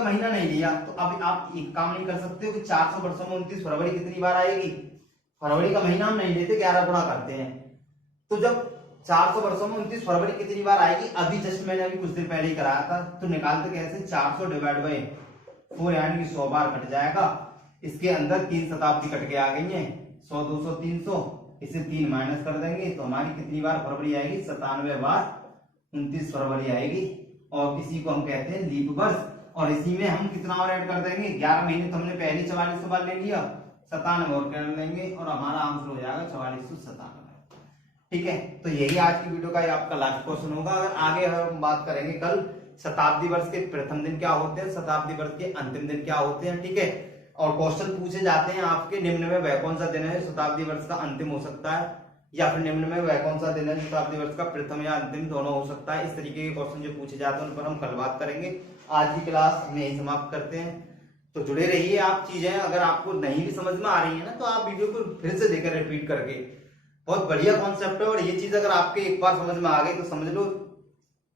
महीना नहीं लिया। तो अब आप एक काम नहीं कर सकते हो कि 400 वर्षों में 29 फरवरी कितनी बार आएगी, फरवरी का महीना हम नहीं लेते, 11 गुणा करते हैं। तो जब 400 वर्षों में 29 फरवरी कितनी बार आएगी, अभी जस्ट मैंने अभी कुछ देर पहले ही कराया था, तो निकालते कैसे, 400 डिवाइड बाई 4, यानी कि 100 बार कट जाएगा। इसके अंदर 3 शताब्दी कट के आ गई है, 100 200 300, इसे 3 माइनस कर देंगे तो हमारी कितनी बार फरवरी आएगी, 97 बार 29 फरवरी आएगी। और इसी को हम कहते हैं लीप वर्ष। और इसी में हम कितना और ऐड कर देंगे, 11 महीने तो हमने पहले 44 सवाल ले लिया, 97 और कर लेंगे और हमारा आंसर हो जाएगा 4497। ठीक है, तो यही आज की वीडियो का ये आपका लास्ट क्वेश्चन होगा। अगर आगे हम बात करेंगे कल शताब्दी वर्ष के प्रथम दिन क्या होते हैं, शताब्दी वर्ष के अंतिम दिन क्या होते हैं। ठीक है, और क्वेश्चन पूछे जाते हैं आपके निम्न में वह कौन सा दिन है शताब्दी वर्ष का अंतिम हो सकता है, या फिर निम्न में वह कौन सा दिन है शताब्दी वर्ष का प्रथम या अंतिम, दोनों हो सकता है। इस तरीके के क्वेश्चन जो पूछे जाते हैं उन पर हम कल बात करेंगे। आज की क्लास हम यही समाप्त करते हैं, तो जुड़े रहिए आप। चीजें अगर आपको नहीं भी समझ में आ रही है ना, तो आप वीडियो को फिर से देखकर रिपीट करके, बहुत बढ़िया कॉन्सेप्ट है और ये चीज अगर आपके एक बार समझ में आ गई तो समझ लो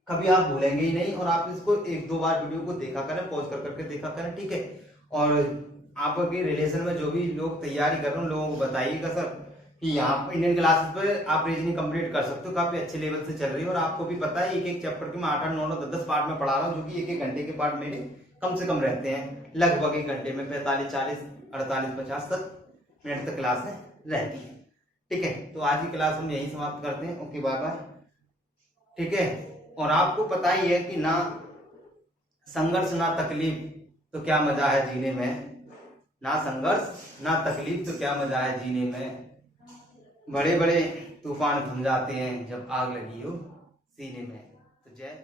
कभी आप भूलेंगे ही नहीं। और आप इसको 1-2 बार वीडियो को देखा करें, पॉज कर करके देखा करें। ठीक है, और आपके रिलेशन में जो भी लोग तैयारी कर रहे हैं लोगों को बताइएगा सर कि यहाँ इंडियन क्लासेस पे आप रीजनिंग कंप्लीट कर सकते हो, काफी अच्छे लेवल से चल रही है। और आपको भी पता है एक चैप्टर के मैं 8-8, 9-9, 10-10 पार्ट में पढ़ा रहा हूँ, जो कि एक घंटे के पार्ट मेरे कम से कम रहते हैं, लगभग 1 घंटे में 45, 40, 48, 50 मिनट तक क्लास में रहती है। ठीक है, तो आज की क्लास हम यही समाप्त करते हैं। Okay, bye bye. ठीक है, और आपको पता ही है कि ना संघर्ष ना तकलीफ तो क्या मजा है जीने में, ना संघर्ष ना तकलीफ तो क्या मजा है जीने में, बड़े बड़े तूफान थम जाते हैं जब आग लगी हो सीने में। तो जय